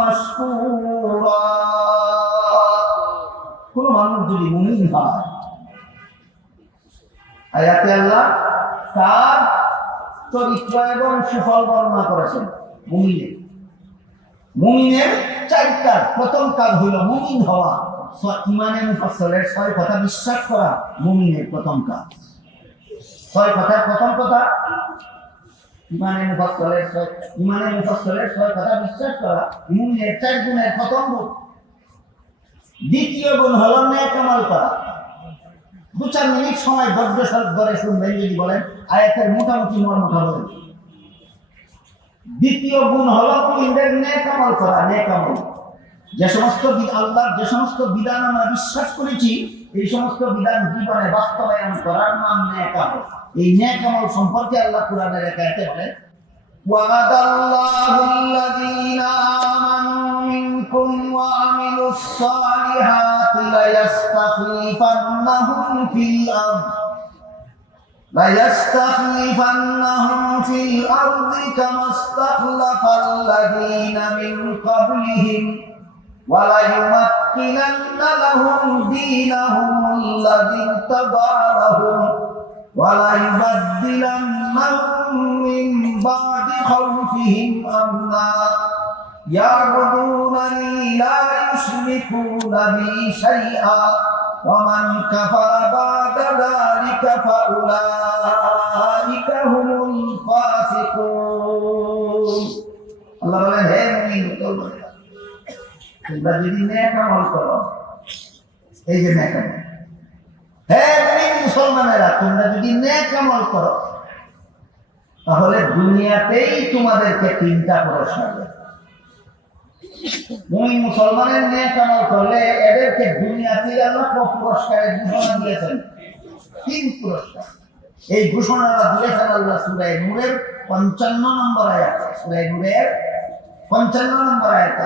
مشكورا। কোন মানুষ যদি মুমিন হয়, আয়াতে আল্লাহ তার চরিত্র এবং সুফল বর্ণনা করেছেন। মুমিনের চারটা, প্রথম কাজ হইল মুমিন হওয়া। ইমানে মুফাসসলের 6 কথা বিশ্বাস করা মুমিনের প্রথম কাজ। 6 কথার প্রথম কথা ইমানে মুফাসসলের 6 কথা বিশ্বাস করা মুমিনের 4 গুণের প্রথম গুণ। দ্বিতীয় গুণ হলো নেক আমল করা। 2-4 মিনিট সময় ধৈর্য ধরে শুনবেন, যদি বলেন আয়াতের মোটামুটি মর্মটা বলেন। দ্বিতীয় গুণ হলো মুমিনদের নেক আমল করা। নেক আমল, যে সমস্ত আল্লাহর যে সমস্ত বিধান আমরা বিশ্বাস করেছি, এই সমস্ত বিধান জীবনে বাস্তবায়ন করার নাম নেক আমল। এই নেক আমল সম্পর্কে আল্লাহ কুরআনের এক আয়াতে বলেন, ওয়া'দাল্লাহু আল্লাযীনা আমানু মিনকুম ওয়া আমিলুস সালিহাতি লায়াস্তাখলিফান্নাহুম ফিল আরদি কামা ইসতাখলাফাল্লাযীনা মিন ক্বাবলিহিম ওয়া লায়ুমাক্কিনান্না লাহুম দীনাহুমুল্লাযী ইরতাদা লাহুম ওয়া লায়ুবাদদিলান্নাহুম মিন বা'দি খাওফিহিম আমনা ইয়া'বুদুনানি লা ইউশরিকুনা বি শাইআ ওয়া মান কাফারা বা'দা যালিকা ফাউলাইকা হুমুল ফাসিকুন। আল্লাহ বলেন, হে মুমিন, তোমরা যদি নেক আমল করো, এই যে নেক আমল, হে মুমিন মুসলমানেরা, তোমরা যদি নেক আমল করো তাহলে দুনিয়াতেই তোমাদেরকে 3টা পুরস্কার দেবে। মুমিন মুসলমানের নেক আমল করলে এদেরকে দুনিয়াতেই আল্লাহ পুরস্কারের ঘোষণা দিয়েছেন। 3 পুরস্কার। এই ঘোষণাটা দিয়েছেন আল্লাহ সূরা নূরের 55 নম্বর আয়াত। সূরা নূরের 55 নম্বর আয়াত।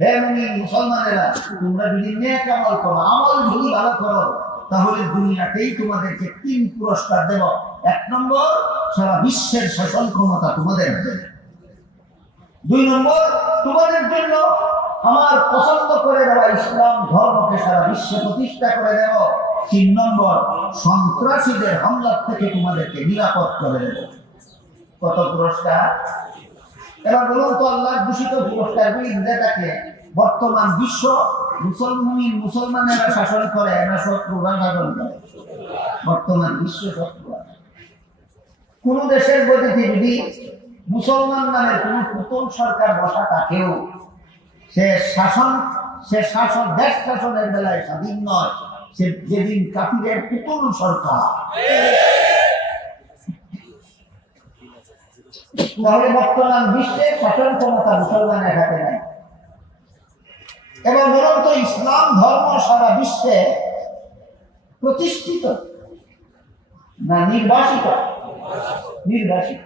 হে মুমিন মুসলমানেরা, তোমরা যদি নেক আমল করো, আমল যদি ভালো করো, তাহলে দুনিয়াতেই তোমাদেরকে 3 পুরস্কার দেব। 1 নম্বর, সারা বিশ্বের শাসন ক্ষমতা তোমাদের দেবে। 2 নম্বর, তোমাদের জন্য আমার পছন্দ করে দেওয়া ইসলাম ধর্মকে সারা বিশ্বে প্রতিষ্ঠা করে দেব। 3 নম্বর, সন্ত্রাসীদের হামলা থেকে তোমাদেরকে নিরাপদ করে দেব। কত পুরস্কার! এবার বলুন তো, আল্লাহ ঘোষিত পুরস্কারগুলি দিতে থাকে বর্তমান বিশ্ব মুসলমানেরা শাসন করে না শত্রুরা শাসন করে? বর্তমান বিশ্ব শত্রুরা। কোন দেশের গতিতে যদি মুসলমান নামের কোন পুতুল সরকার বসা থাকেও, সে দেশ শাসনের বেলায় স্বাধীন নয়। সে যেদিন কাফিরের পুতুল সরকার, তাহলে বর্তমান বিশ্বে শাসন ক্ষমতা মুসলমানের হাতে নাই। এবং বলুন তো, ইসলাম ধর্ম সারা বিশ্বে প্রতিষ্ঠিত না নির্বাসিত? নির্বাসিত।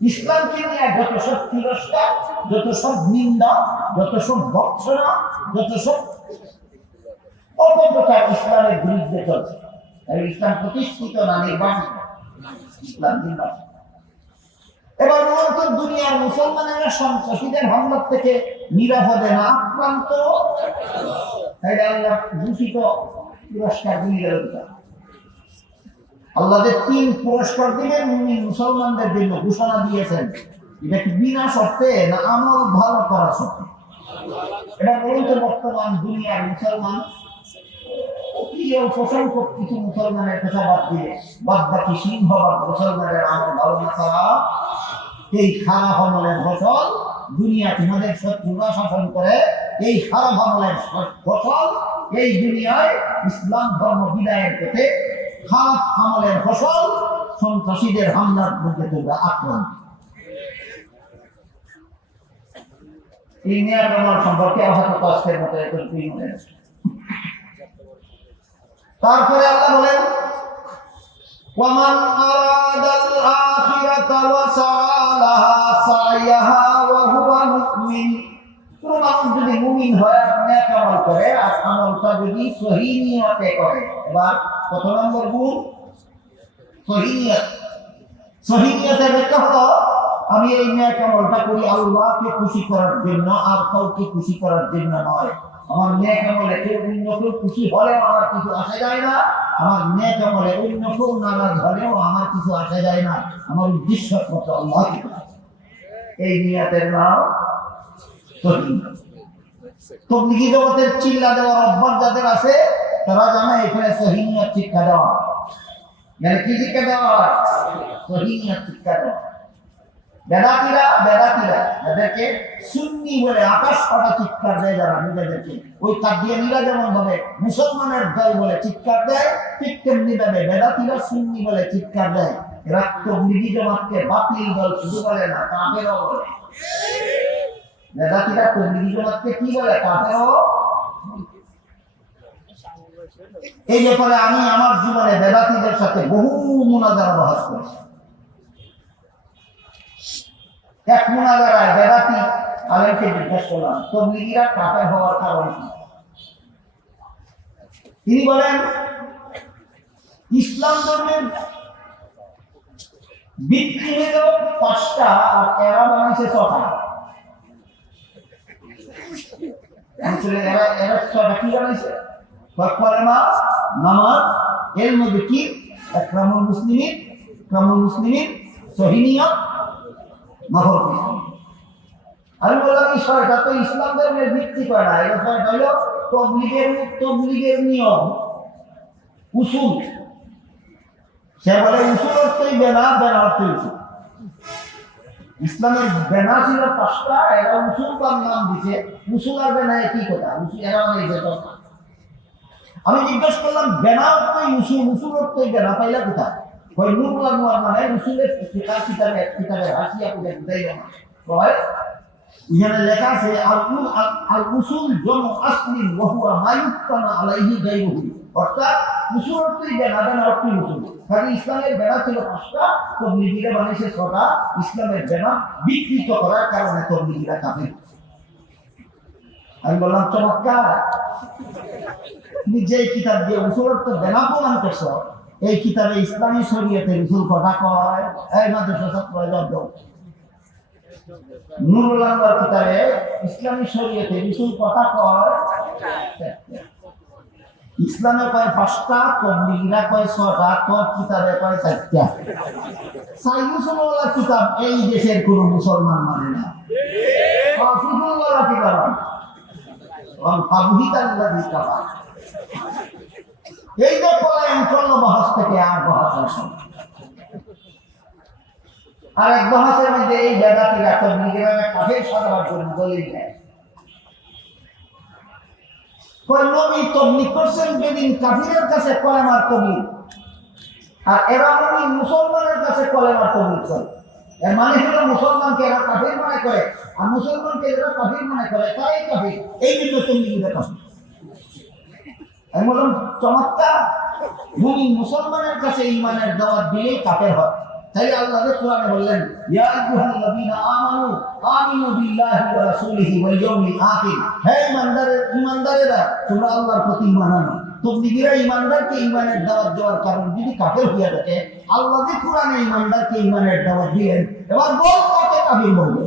ইসলামকে নিয়ে যত সব তিরস্কার, যত সব নিন্দা, যত সব ভৎসনা, যত সব অপপ্রচার ইসলামের বিরুদ্ধে চলছে। ইসলাম প্রতিষ্ঠিত না নির্বাসিত? ইসলাম নির্বাসিত। এবার বলুন তো, দুনিয়ার মুসলমানেরা সন্ত্রাসীদের হামলা থেকে নিরাপদে না আক্রান্ত? তাই আল্লাহ ঘোষিত পুরস্কার দিয়ে গেল। আল্লাহ যে 3 পুরস্কার দিলেন মুমিন মুসলমানদের জন্য ঘোষণা দিয়েছেন, এটা কি বিনা শর্তে না আমল ভালো করা শর্তে? এটা বলুন তো, বর্তমান দুনিয়ার মুসলমান প্রসঙ্গ কিছু মুসলমানের কথা বাদ দিয়ে বাদ বাকি সিংহভাগ মুসলমানের আমল ভালো না ছাড়া এই খারাপ আমলের ফসল দুনিয়া তোমাদের শত্রুরা শাসন করে। এই খারাপ আমলের ফসল এই দুনিয়ায় ইসলাম ধর্ম বিদায়ের পথে খারাপ আমলের ফসল সন্ত্রাসীদের হামলার মধ্যে তোমরা আক্রান্ত। এই নেয়ার আমল সম্পর্কে আপাতত আজকের মতো এতটুকুই মনে আছে। তারপরে আল্লাহ বলেন, ওয়ামান আরাদাল আখিরাতা ওয়া সালাহা সাইয়াহা ওয়া হুয়া মুমিন। কোন মানুষ যদি মুমিন হয় আর নেক আমল করে আর আমলটা যদি সহিহ নিয়তে করে, এবার কত নম্বর গুণ? সহিহ নিয়ত। সহিহ নিয়তের ব্যাখ্যা হলো আমি এই নেক আমলটা করি আল্লাহকে খুশি করার জন্য, আর কাউকে খুশি করার জন্য নয়। আমার নেক আমলে কেউ অন্য কেউ খুশি হলেও আমার কিছু আসে যায় না, আমার নেক আমলে অন্য কেউ নারাজ হলেও আমার কিছু আসে যায় না। আমার উদ্দেশ্য একমাত্র আল্লাহকে খুশি। এই নিয়তের নাম সহিহ। তবলিগি জগতের চিল্লা দেওয়ার অভ্যাস যাদের আছে তারা জানে এখানে সহিহ নিয়ত শিক্ষা দেওয়া, মানে কি শিক্ষা দেওয়া? সহিহ নিয়ত শিক্ষা দেওয়া। বেদাতিরা যাদেরকে সুন্নি বলে আকাশ ফাটা চিৎকার দেয়, যারা নিজেদেরকে ওই কাদিয়ানীরা যেমন ভাবে মুসলমানের দল বলে চিৎকার দেয়, ঠিক তেমনি ভাবে বেদাতিরা সুন্নি বলে চিৎকার দেয়। এরা তবলিগি জামাতকে বাতিল দল শুধু বলে না, কাফেরও বলে। বেদাতিরা তবলিগি জামাতকে কি বলে? কাফেরও। এই ব্যাপারে আমি আমার জীবনে বেদাতিদের সাথে বহু মুনাজারা বহাস করেছি। এক মুনাজারায় বেদাতি আলেমকে জিজ্ঞাসা করলাম তবলিগিরা কাফের হওয়ার কারণ কি? তিনি বলেন ইসলাম ধর্মের ভিত্তি হল 5টা আর এরা বানাইছে 6টা। এরা 6টা কি বানাইছে? কলেমা, নামাজ, এর মধ্যে কি ইকরামুল মুসলিমিন, সহিহ নিয়ত, মাহফুজ। আমি বললাম এই 6টা তো ইসলাম ধর্মের ভিত্তি করে না, এটা 6টা হলো তবলিগের নিয়ম, উসুল। সে বলে উসুল অর্থই বেনা, বেনা অর্থই উসুল। ইসলামের বেনা ছিল 5টা, এরা উসুল তার নাম দিছে। উসুল আর বেনা একই কথা, উসুল এরা মানে কথা। আমি জিজ্ঞেস করলাম বেনা অর্থই উসুল, উসুল অর্থই বেনা পাইলা কোথায়? ওই নুরুল আনোয়ার মানে উসুলের কিতাবের হাসিয়া পূজা বুঝাই না কয় এখানে লেখা আছে আল উসুল জম আসলিন ওয়া হুয়া মা ইউক্তানা আলাইহি গায়রুহু। অর্থাৎ উসুল অর্থই বেনা, বেনা অর্থই উসুল। কারণ ইসলামের বেনা ছিল 5টা, তবলিগিরা বানিয়েছে 6টা। ইসলামের বেনা বিকৃত করার কারণে তবলিগিরা কাফের। আমি বললাম চমৎকার, তুমি যে কিতাব দিয়ে উসুল অর্থ বেনা প্রমাণ করছো, এই কিতাবে ইসলামী শরীয়তের উসুল কটা কয়? এই মাদ্রাসা ছাত্র জব্দ নুরুল আনোয়ার কিতাবে ইসলামী শরীয়তের উসুল কটা কয়? ইসলামে কয় 5টা, তবলিগিরা কয় 6টা, তোর কিতাবে কয় 4টা। সাইয়ুসুল্লাহ কিতাব এই দেশের কোন মুসলমান মানে না। হাফিজুল্লাহ কিতাব ফাবহিতাল্লাযী কাফা। এই যে পলায়ন করলো বহাস থেকে আর বহাস আসে। আর এক বহাসের মধ্যে এই বেদাতিরা তবলিগিরা কাফের সাজাবার জন্য দলিল দেয়। কয় নবী তবলিগ করছেন যেদিন কাফিরের কাছে কলেমার তবলিগ, আর এরা নবী মুসলমানের কাছে কলেমার তবলিগ করে। এর মানে হলো মুসলমানকে এরা কাফির মনে করে, আর মুসলমানকে এরা কাফির মনে করে, তাই কাফির। এই জন্য তবলিগিরা কাফির। আমি বললাম চমৎকার, মুমিন মুসলমানের কাছে ঈমানের দাওয়াত দিলেই কাফের হয়। তাই আল্লাহ কোরআনে বললেন ইয়া আইয়ুহাল্লাযীনা আমানু আমিনু বিল্লাহি ওয়া রাসূলিহি ওয়াল ইয়াউমিল আখির। হে ঈমানদারেরা তোমরা আল্লাহর প্রতি ঈমান আনো। তবলিগিরা ঈমানদারকে ঈমানের দাওয়াত দেওয়ার কারণ যদি কাফের হয়ে থাকে, আল্লাহ যে কোরআনে ঈমানদারকে ঈমানের দাওয়াত দিলেন, এবার বল কাকে কাফির বলবে?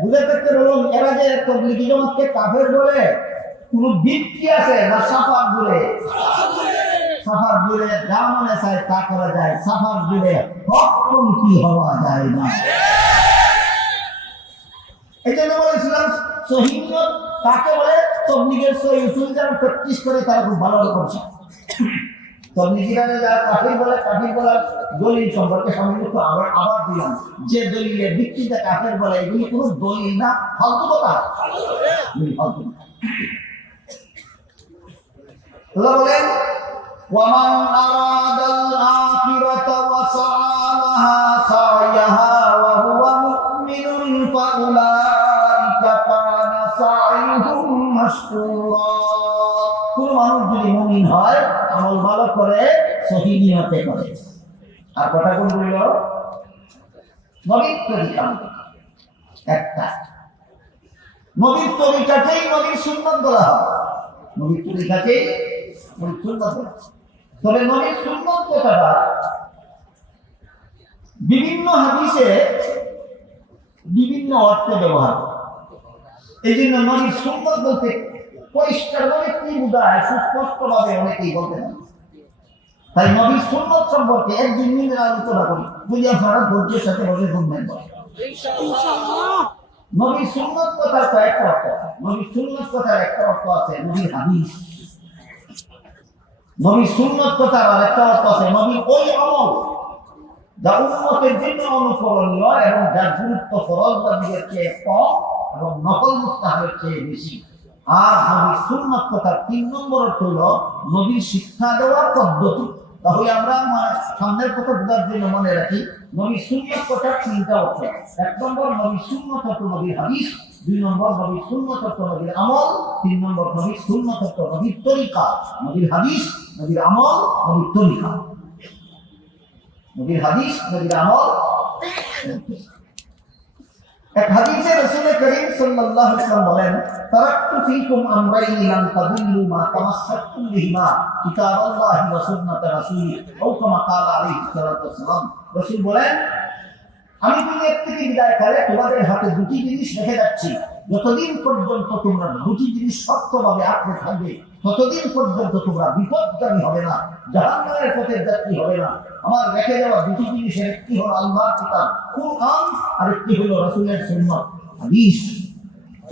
বুঝে থাকতে বলুন, এরা যে তবলিগি জামাতকে কাফের বলে কোন ভিত্তি আছে না? সাফার জুড়ে যা মনে চায় তা করা যায়, সাফার জুড়ে হকপন্থী হওয়া যায় না। এই জন্য বলেছিলাম সহিহ নিয়ত কাকে বলে? তবলিগের সহিহ উসুল যারা প্র্যাকটিস করে তারা খুব ভালো করছে। তবলিগিরা যারা কাফির বলার দলিল সম্পর্কে সংযুক্ত আবার দিলাম, যে দলিলের ভিত্তিতে কাফের বলে এগুলি কোনো দলিল না, ফালতু কথা। আল্লাহ বলেন ওয়ামান আরাদাল আখিরাতা ওয়া সাআলাহা সাইয়াহা ওয়া হুয়া মুমিনুন ফাউলাইকা কানা সাইয়ুহুম মাশকুরা। করে, সহি নিয়তে করে। আর কথা কোন বলল? নবীর তরিকা একটা, নবীর তরিকাকেই নবীর সুন্নাত বলা হয়, নবীর তরিকাকেই নবীর সুন্নাত বলা হয়। তবে নবীর সুন্নাত কথাটা বিভিন্ন হাদিসে বিভিন্ন অর্থে ব্যবহার করে। এই জন্য নবীর সুন্নাত বলতে পরিষ্কার ভাবে কি বোঝায় সুস্পষ্ট ভাবে অনেকেই বলতে পারে। তাই নবীর সুন্নাত সম্পর্কে একদিন মিলে আলোচনা করি, বুঝে আপনারা ধৈর্যের সাথে বসে শুনবেন। নবীর সুন্নাত কথার কয়েকটা অর্থ আছে। নবীর সুন্নাত কথার একটা অর্থ আছে নবীর হাদিস। নবীর সুন্নাত কথার আর একটা অর্থ আছে নবীর ওই আমল যা উম্মতের জন্য অনুকরণীয় এবং যার গুরুত্ব ফরজ বা নিজের চেয়ে কম এবং নকল মুস্তাহাবের চেয়ে বেশি। আর নবীর সুন্নাত কথার ৩ নম্বর অর্থ হলো নবীর শিক্ষা দেওয়ার পদ্ধতি। তাহলে আমরা সামনের কথা বোঝার জন্য মনে রাখি নবীর সুন্নাত কথার 3টা অর্থ। ১ নম্বর নবীর সুন্নাত অর্থ নবীর হাদিস, ২ নম্বর নবীর সুন্নাত অর্থ নবীর আমল, ৩ নম্বর নবীর সুন্নাত অর্থ নবীর তরিকা। নবীর হাদিস, নবীর আমল, নবীর তরিকা। নবীর হাদিস, নবীর আমল। এক হাদিসে রাসূল করিম সাল্লাল্লাহু আলাইহি ওয়াসাল্লাম বলেন, তারাকতু ফীকুম আমরাইন লাম তাদিল্লু মা তামাসসাকতুম বিহিমা কিতাবাল্লাহি ওয়া সুন্নাতা রাসূলি আও কামা ক্বালা আলাইহি সাল্লাতু ওয়াসসালাম। রাসূল বলেন, আমি দুনিয়া থেকে বিদায় করে তোমাদের হাতে দুটি জিনিস রেখে যাচ্ছি, যতদিন পর্যন্ত তোমরা দুটি জিনিস শক্তভাবে আঁকড়ে থাকবে ততদিন পর্যন্ত তোমরা বিপদগামী হবে না, জাহান্নামের পথের যাত্রী হবে না। আমার রেখে যাওয়া দুটি জিনিসের একটি হলো আল্লাহর কিতাব কুরআন, আর একটি হলো রাসূলের সুন্নাত হাদিস।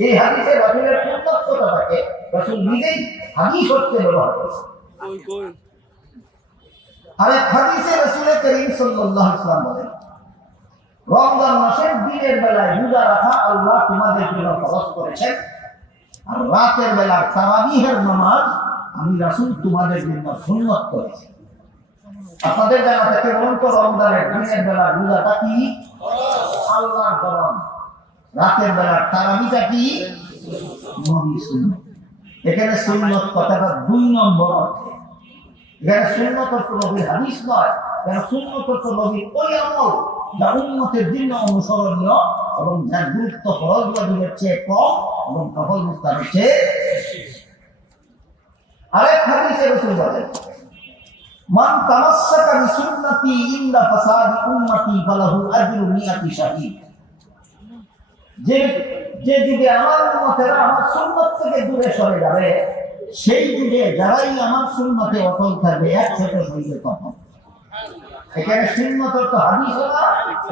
এই হাদিসে রাসূলের সুন্নাত কথাটাকে রাসূল নিজেই হাদিস করতে ব্যবহার করেছেন। আর এক হাদিসে রাসূল করিম সাল্লাল্লাহু আলাইহি ওয়াসাল্লাম বলেন, রমজান মাসের দিনের বেলায় রোজা রাখা আল্লাহ তোমাদের জন্য ফরজ করেছেন, আর রাতের বেলার তারাবিহের নামাজ আমি রাসূল তোমাদের জন্য সুন্নাত করেছি। আপনাদের জানা থাকে বলুন তো, রমজানের দিনের বেলার রোজাটা কি? আল্লাহর ফরজ। রাতের বেলার তারাবিটা কি? নবীর সুন্নাত। এখানে সুন্নাত কথাটা ২ নম্বর অর্থে। এখানে সুন্নাত অর্থ নবীর হাদিস নয়, এখানে সুন্নাত অর্থ নবীর ওই আমল যা উম্মতের জন্য অনুসরণীয় এবং যার গুরুত্ব ফরজ ওয়াজিবের চেয়ে কম এবং নফল মুস্তাহাবের চেয়ে বেশি। আরেক হাদিসে রাসূল বলেন, মান তামাসসাকা বিসুন্নতি ইনদা ফাসাদি উম্মতি ফালাহু আজরু মিয়াতি শাহীদ। যে যুগে আমার উম্মতেরা আমার সুন্নাত থেকে দূরে সরে যাবে, সেই যুগে যারাই আমার সুন্নাতে অটল থাকবে ১০০ শহীদের কথা। এখানে সুন্নাত অর্থ হাদিস না,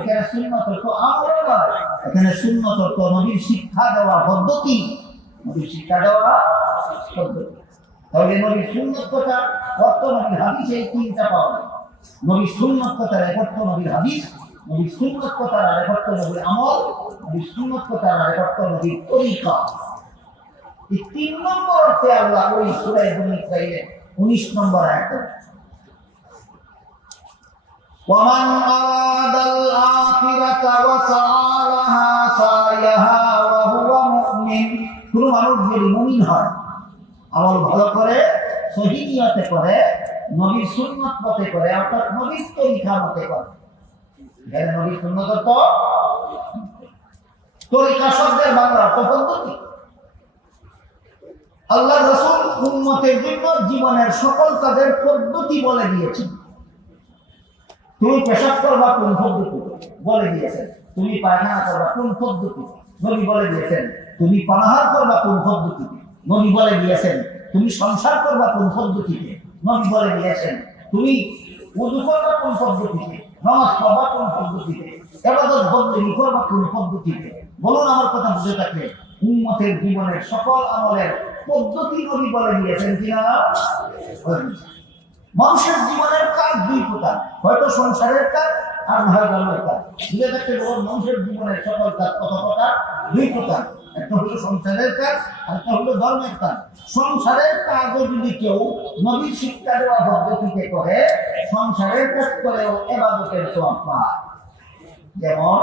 এখানে সুন্নাত অর্থ আমল না, এখানে সুন্নাত অর্থ নবীর শিক্ষা দেওয়া পদ্ধতি। নবীর শিক্ষা দেওয়া পদ্ধতি। তাহলে নবীর সুন্নাত কথা অর্থ নবীর হাদিসে 3টা পাওয়া যায়। নবীর সুন্নাত কথার এক অর্থ নবীর হাদিস, নবীর সুন্নাত কথার এক অর্থ নবীর আমল, নবীর সুন্নাত কথার এক অর্থ নবীর তরিকা। এই 3 নম্বর অর্থে আল্লাহ ওই সূরা বনী ইসরাঈলের 19 নম্বর আয়াতে, وَمَنْ أَرَادَ الْآخِرَةَ وَسَعَى لَهَا سَعْيَهَا وَهُوَ مُؤْمِنٌ। কোন মানুষ যদি মুমিন হয়, আমল ভালো করে, সহি নিয়তে করে, নবীর সুন্নাত মতে করে, অর্থাৎ নবীর তরিকা মতে করে। এখানে নবীর সুন্নাত তো তরিকা শব্দের বাংলা অর্থ পদ্ধতি। আল্লাহ রাসূল উম্মতের জন্য জীবনের সকল কাজের পদ্ধতি বলে দিয়েছেন। তুমি পেশাব করবা কোন পদ্ধতি বলে দিয়েছেন, তুমি পায়খানা করবা কোন পদ্ধতি নবী বলে দিয়েছেন, তুমি পানাহার করবা কোন পদ্ধতিতে নবী বলে দিয়েছেন, তুমি সংসার করবা কোন পদ্ধতিতে নবী বলে দিয়েছেন, তুমি ওযু করবা কোন পদ্ধতিতে, নামাজ পড়বা কোন পদ্ধতিতে, ইবাদত বন্দেগী করবা কোন পদ্ধতিতে। বলুন আমার কথা বুঝে থাকলে উম্মতের জীবনের সকল আমলের পদ্ধতি নবী বলে দিয়েছেন কিনা? মানুষের জীবনের কাজ 2 প্রকার, হয়তো সংসারের কাজ আর না হয় ধর্মের কাজ। বুঝে থাকতে বলুন মানুষের জীবনের সকল কাজ কত প্রকার? 2 প্রকার। একটা হলো সংসারের কাজ আর একটা হলো ধর্মের কাজ। সংসারের কাজও যদি কেউ নবীর শিক্ষা দেওয়া পদ্ধতিতে করে, সংসারের কাজ করেও ইবাদতের সওয়াব পায়। যেমন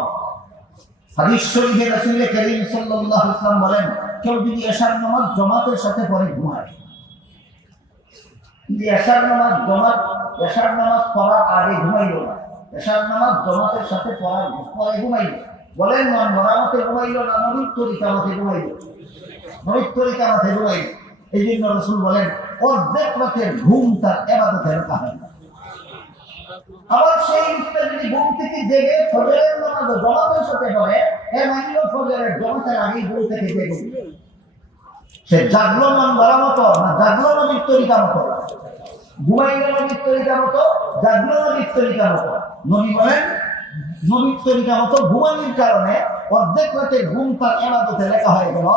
হাদিস শরীফে রাসূল করিম সাল্লাল্লাহু আলাইহি ওয়াসাল্লাম বলেন, কেউ যদি এশার নামাজ জামাতের সাথে পড়ে ঘুমায়, এশার নামাজ পড়ার আগে ঘুমাইল না, এশার নামাজ জমাতের সাথে পড়ার পরে ঘুমাইল। বলেন মন ভরা মতে ঘুমাইল না নবীর তরিকা মতে ঘুমাইল? নবীর তরিকা মতে ঘুমাইল। এই জন্য রাসূল বলেন অর্ধেক রাতের ঘুম তার ইবাদতের কারণ। আবার সেই ব্যক্তি যদি ঘুম থেকে জেগে ফজরের নামাজ জমাতের সাথে পড়ে, এ মাইল ফজরের জমাতের আগেই ঘুম থেকে জেগে, সে জাগলো মন ভরা মতো না জাগলো নবীর তরিকা মতো? ঘুমাইল নবীর তরিকা মতো, জাগলো নবীর তরিকা মতো? নবী বলেন নবীর তরিকা মতো ঘুমানির কারণে অর্ধেক রাতের ঘুম তার ইবাদতে লেখা হয়ে গেল।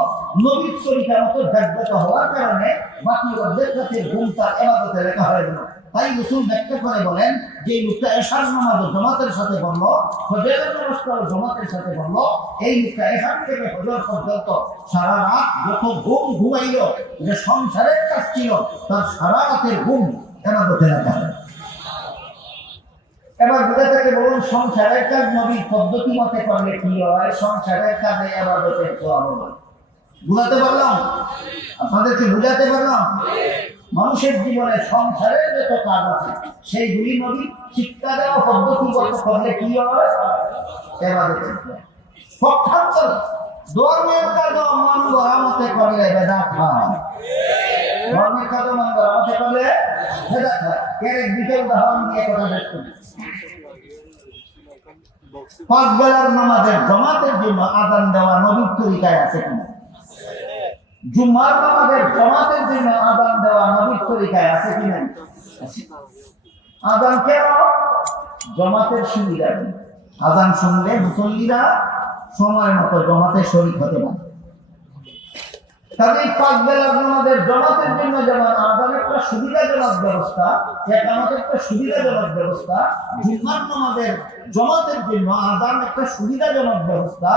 নবীর তরিকা মতো জাগ্রত হওয়ার কারণে বাকি অর্ধেক রাতের ঘুম তার ইবাদতে লেখা হয়ে গেল। তাই রাসূল ব্যাখ্যা করে বলেন যে লোকটা এশার নামাজ জামাতের সাথে পড়লো, ফজরের নমস্কার জামাতের সাথে পড়লো, এই লোকটা এশার থেকে ফজর পর্যন্ত সারা রাত যত ঘুম ঘুমাইল, যে সংসারের কাজ ছিল তার সারা রাতের ঘুম ইবাদতে লেখা হয়। এবার বুঝাতে বলুন সংসারের কাজ নবীর পদ্ধতি মতে করলে কি হয়, সংসারের কাজে ইবাদতের সওয়াব হয়। বুঝাতে পারলাম? আপনাদেরকে বুঝাতে পারলাম? মানুষের জীবনে সংসারের যত কাজ আছে সেইগুলি নবী শিক্ষা দেওয়া পদ্ধতি মতে করলে কি হয়, ইবাদতের হয়। পক্ষান্তর ধর্মের কাজ মন গড়া মতে করলে বেদাত হয়। ধর্মের কাজ মন গড়া মতে করলে বেদাত হয়। এর এক বিশেষ উদাহরণ দিয়ে কথা শেষ করি। পাঁচ বেলার নামাজের জামাতের জন্য আযান দেওয়া নবীর তরিকায় আছে কিনা? জুমার নামাজের জামাতের জন্য আযান দেওয়া নবীর তরিকায় আছে কিনা? আযান কেন? জামাতের সুবিধা। আযান শুনলে মুসল্লিরা সময় মতো জামাতে শরীক হতে পারে। তবে পাঁচ বেলার নামাজের জামাতের জন্য যেমন আযান একটা সুবিধাজনক ব্যবস্থা, ইকামত একটা সুবিধাজনক ব্যবস্থা, জুমার নামাজের জামাতের জন্য আযান একটা সুবিধাজনক ব্যবস্থা,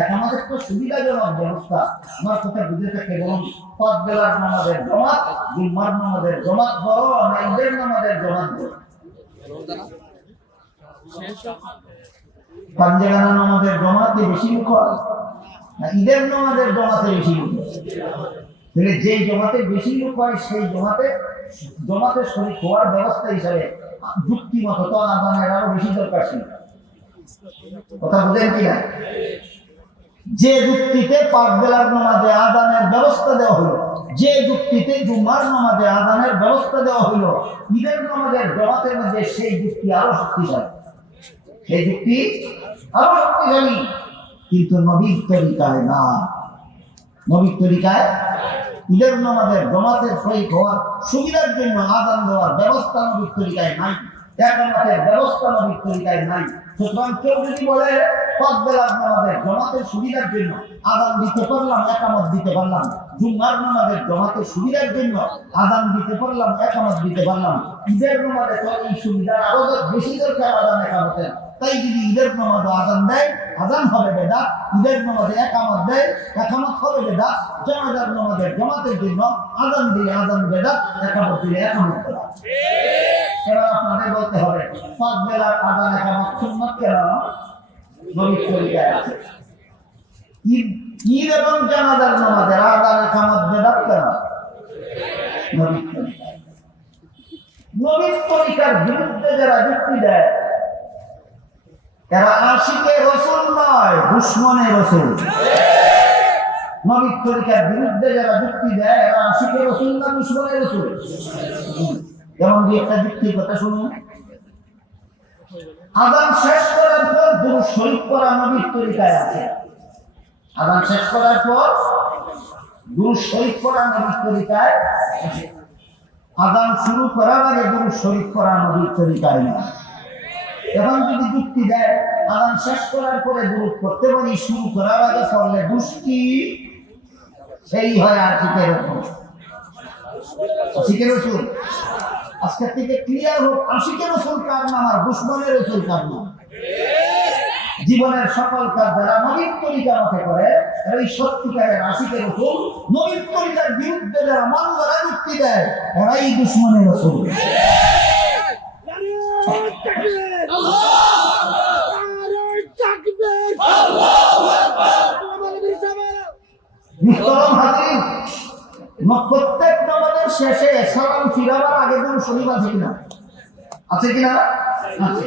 ইকামত একটা সুবিধাজনক ব্যবস্থা। আমার কথা বুঝে থাকে বলুন, পাঁচ বেলার নামাজের জামাত, জুমার নামাজের জামাত বড় না ঈদের নামাজের জামাত বড়? পাঞ্জেগানা নামাজের জামাতে বেশি লোক হয় না ঈদের নামাজের জামাতে বেশি লোক? তাহলে যে জামাতে বেশি লোক হয় সেই জামাতে শরীক হওয়ার ব্যবস্থা হিসাবে যুক্তি মতো তো আযানের আরো বেশি দরকার ছিল। কথা বুঝেন কিনা? যে যুক্তিতে পাঁচ বেলার নামাজে আযানের ব্যবস্থা দেওয়া হলো, যে যুক্তিতে জুমার নামাজে আযানের ব্যবস্থা দেওয়া হলো, ঈদের নামাজের জামাতের মধ্যে সেই যুক্তি আরো শক্তিশালী, সেই যুক্তি আরো শক্তিশালী। কিন্তু নবীর তরিকায় না। নবীর তরিকায় ঈদের নামাজের জামাতের শরীক হওয়ার সুবিধার জন্য আযান দেওয়ার ব্যবস্থা নবীর তরিকায় নাই, ইকামতের ব্যবস্থা নবীর তরিকায় নাই। সুতরাং কেউ যদি বলে পাঁচ বেলার নামাজের জামাতের সুবিধার জন্য আযান দিতে পারলাম, ইকামত দিতে পারলাম, জুমার নামাজের জামাতের সুবিধার জন্য আযান দিতে পারলাম, ইকামত দিতে পারলাম, ঈদের নামাজে তো এই সুবিধার আরো বেশি দরকার আযান ইকামতের, তাই যদি ঈদের নামাজে আযান দেয় আযান হবে বেদাত, ঈদের নামাজে ইকামত দেয় ইকামত হবে বেদাত, জানাজার নামাজের জামাতের জন্য আযান দিলে আযান বেদাত, ইকামত দিলে ইকামত বেদাত। এবার আপনাদের বলতে হবে পাঁচ বেলার আযান ইকামত সুন্নাত কেন? নবীর তরিকায় আছে। ঈদ এবং জানাজার নামাজের আযান ইকামত বেদাত কেন? নবীর তরিকায়। নবীর তরিকার বিরুদ্ধে যারা যুক্তি দেয় এরা আশিকে রাসূল নয়, দুশমনে রাসূল। নবীর তরিকার বিরুদ্ধে যারা যুক্তি দেয় এরা আশিকে রাসূল না দুশমনে রাসূল? যেমন যে একটা যুক্তির কথা শুনুন, আযান শেষ করার পর দুরূদ শরীফ পড়া নবীর তরিকায় আছে। আযান শেষ করার পর দুরূদ শরীফ পড়া নবীর তরিকায় আছে। আযান শুরু করার আগে দুরূদ শরীফ পড়া নবীর তরিকায় না। এখন যদি যুক্তি দেয় আযান শেষ করার পরে দুরূদ পড়তে পারি, শুরু করার আগে পড়লে দুষ্টি, সেই হয় আশিকের রাসূল। আশিকের রাসূল আজকে থেকে ক্লিয়ার হোক, আশিকের রাসূল কার নাম আর দুশমনের রাসূল কার নাম? জীবনের সকল কাজ যারা নবীর তরিকা মতে করে এই সত্যিকারের আশিকের রাসূল। নবীর তরিকার বিরুদ্ধে যারা মন গড়া যুক্তি দেয় এরাই দুশমনের রাসূল। প্রত্যেক নামাজের শেষে সালাম ফিরাবার আগে দুরূদ শরীফ আছে কিনা? আছে কিনা? আছে।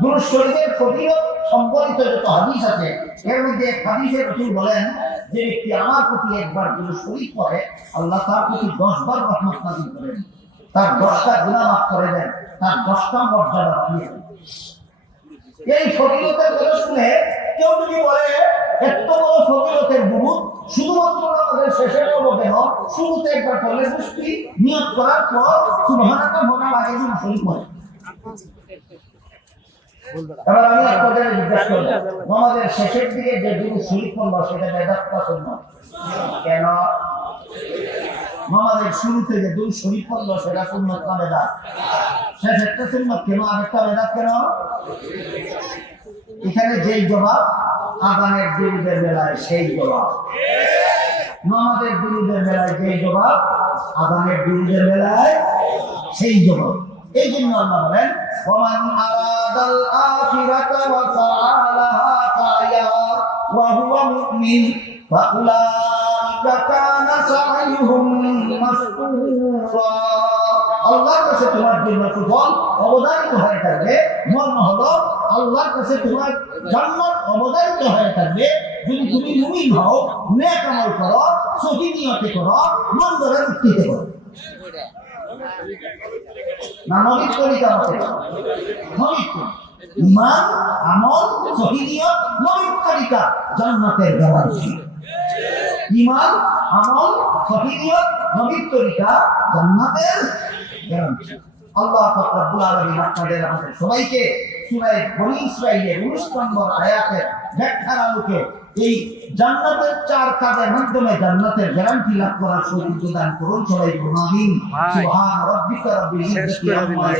দুরূদ শরীফের ফজিলত সম্বলিত যত হাদিস আছে এর মধ্যে এক হাদিসে রাসূল বলেন যে ব্যক্তি আমার প্রতি একবার দুরূদ শরীফ পড়ে আল্লাহ তার প্রতি 10 বার রহমত নাযিল করেন, তার 10টা গুনাহ মাফ করে দেন, তার 10টা মর্যাদা বাড়িয়ে দেন। এই ফজিলতের কথা শুনে কেউ যদি বলে এত বড় ফজিলতের দুরূদ শুধুমাত্র আমাদের শেষে পড়ব কেন, শুরুতে একবার পড়লে বুঝতি নিয়ত করার পর সুবহানাল্লাহ বলার আগে দুরূদ শরীফ পড়ে। এবার আমি আপনাদের জিজ্ঞাসা করব আমাদের শেষের দিকে যে দুরূদ শরীফ পড়ব সেটা বেদাত না সুন্নাত? কেন? আমাদের শুরুতে যে দুরূদ শরীফ পড়ব সেটা সুন্নাত না বেদাত? শেষেরটা সুন্নাত কেন, আরেকটা বেদাত কেন? এখানে যেই জবাব আযানের দুরূদের বেলায় সেই জবাব, নামাজের দুরূদের বেলায় যেই জবাব আযানের দুরূদের বেলায় সেই জবাব। এই জন্য আল্লাহ বলেন ওমান আরাদাল আখিরাতা ওয়া সাআলাহা সাইয়াহা ওয়া হুয়া মুমিন ফাউলাইকা কানা সাইয়ুহুম মাশকুরা। আল্লাহর কাছে তোমার জন্য সুফল অবধারিত হয়ে থাকবে, মর্ম হলো আল্লাহর কাছে তোমার জান্নাত অবধারিত হয়ে থাকবে যদি তুমি মুমিন হও, নেক আমল করো, সহি নিয়তে করো, মন্দরের ভিত্তিতে করো। না নবীর তরিকা মতে নবীর ঈমান, আমল, সহি নিয়ত, নবীর তরিকা জান্নাতের গ্যারান্টি। ঈমান, আমল, সহি নিয়ত, নবীর তরিকা জান্নাতের গ্যারান্টি। আল্লাহ পাক রব্বুল আলামিন আপনাদের আমাদের সবাইকে সূরা বনী ইসরাঈলের 19 নম্বর আয়াতের ব্যাখ্যার আলোকে এই জান্নাতের 4 কাজের মাধ্যমে জান্নাতের গ্যারান্টি লাভ করার সৌভাগ্য দান করুন। সবাই বলুন আমিন। সুবহান রাব্বিকা রাব্বিল ইজ্জাতি আম্মা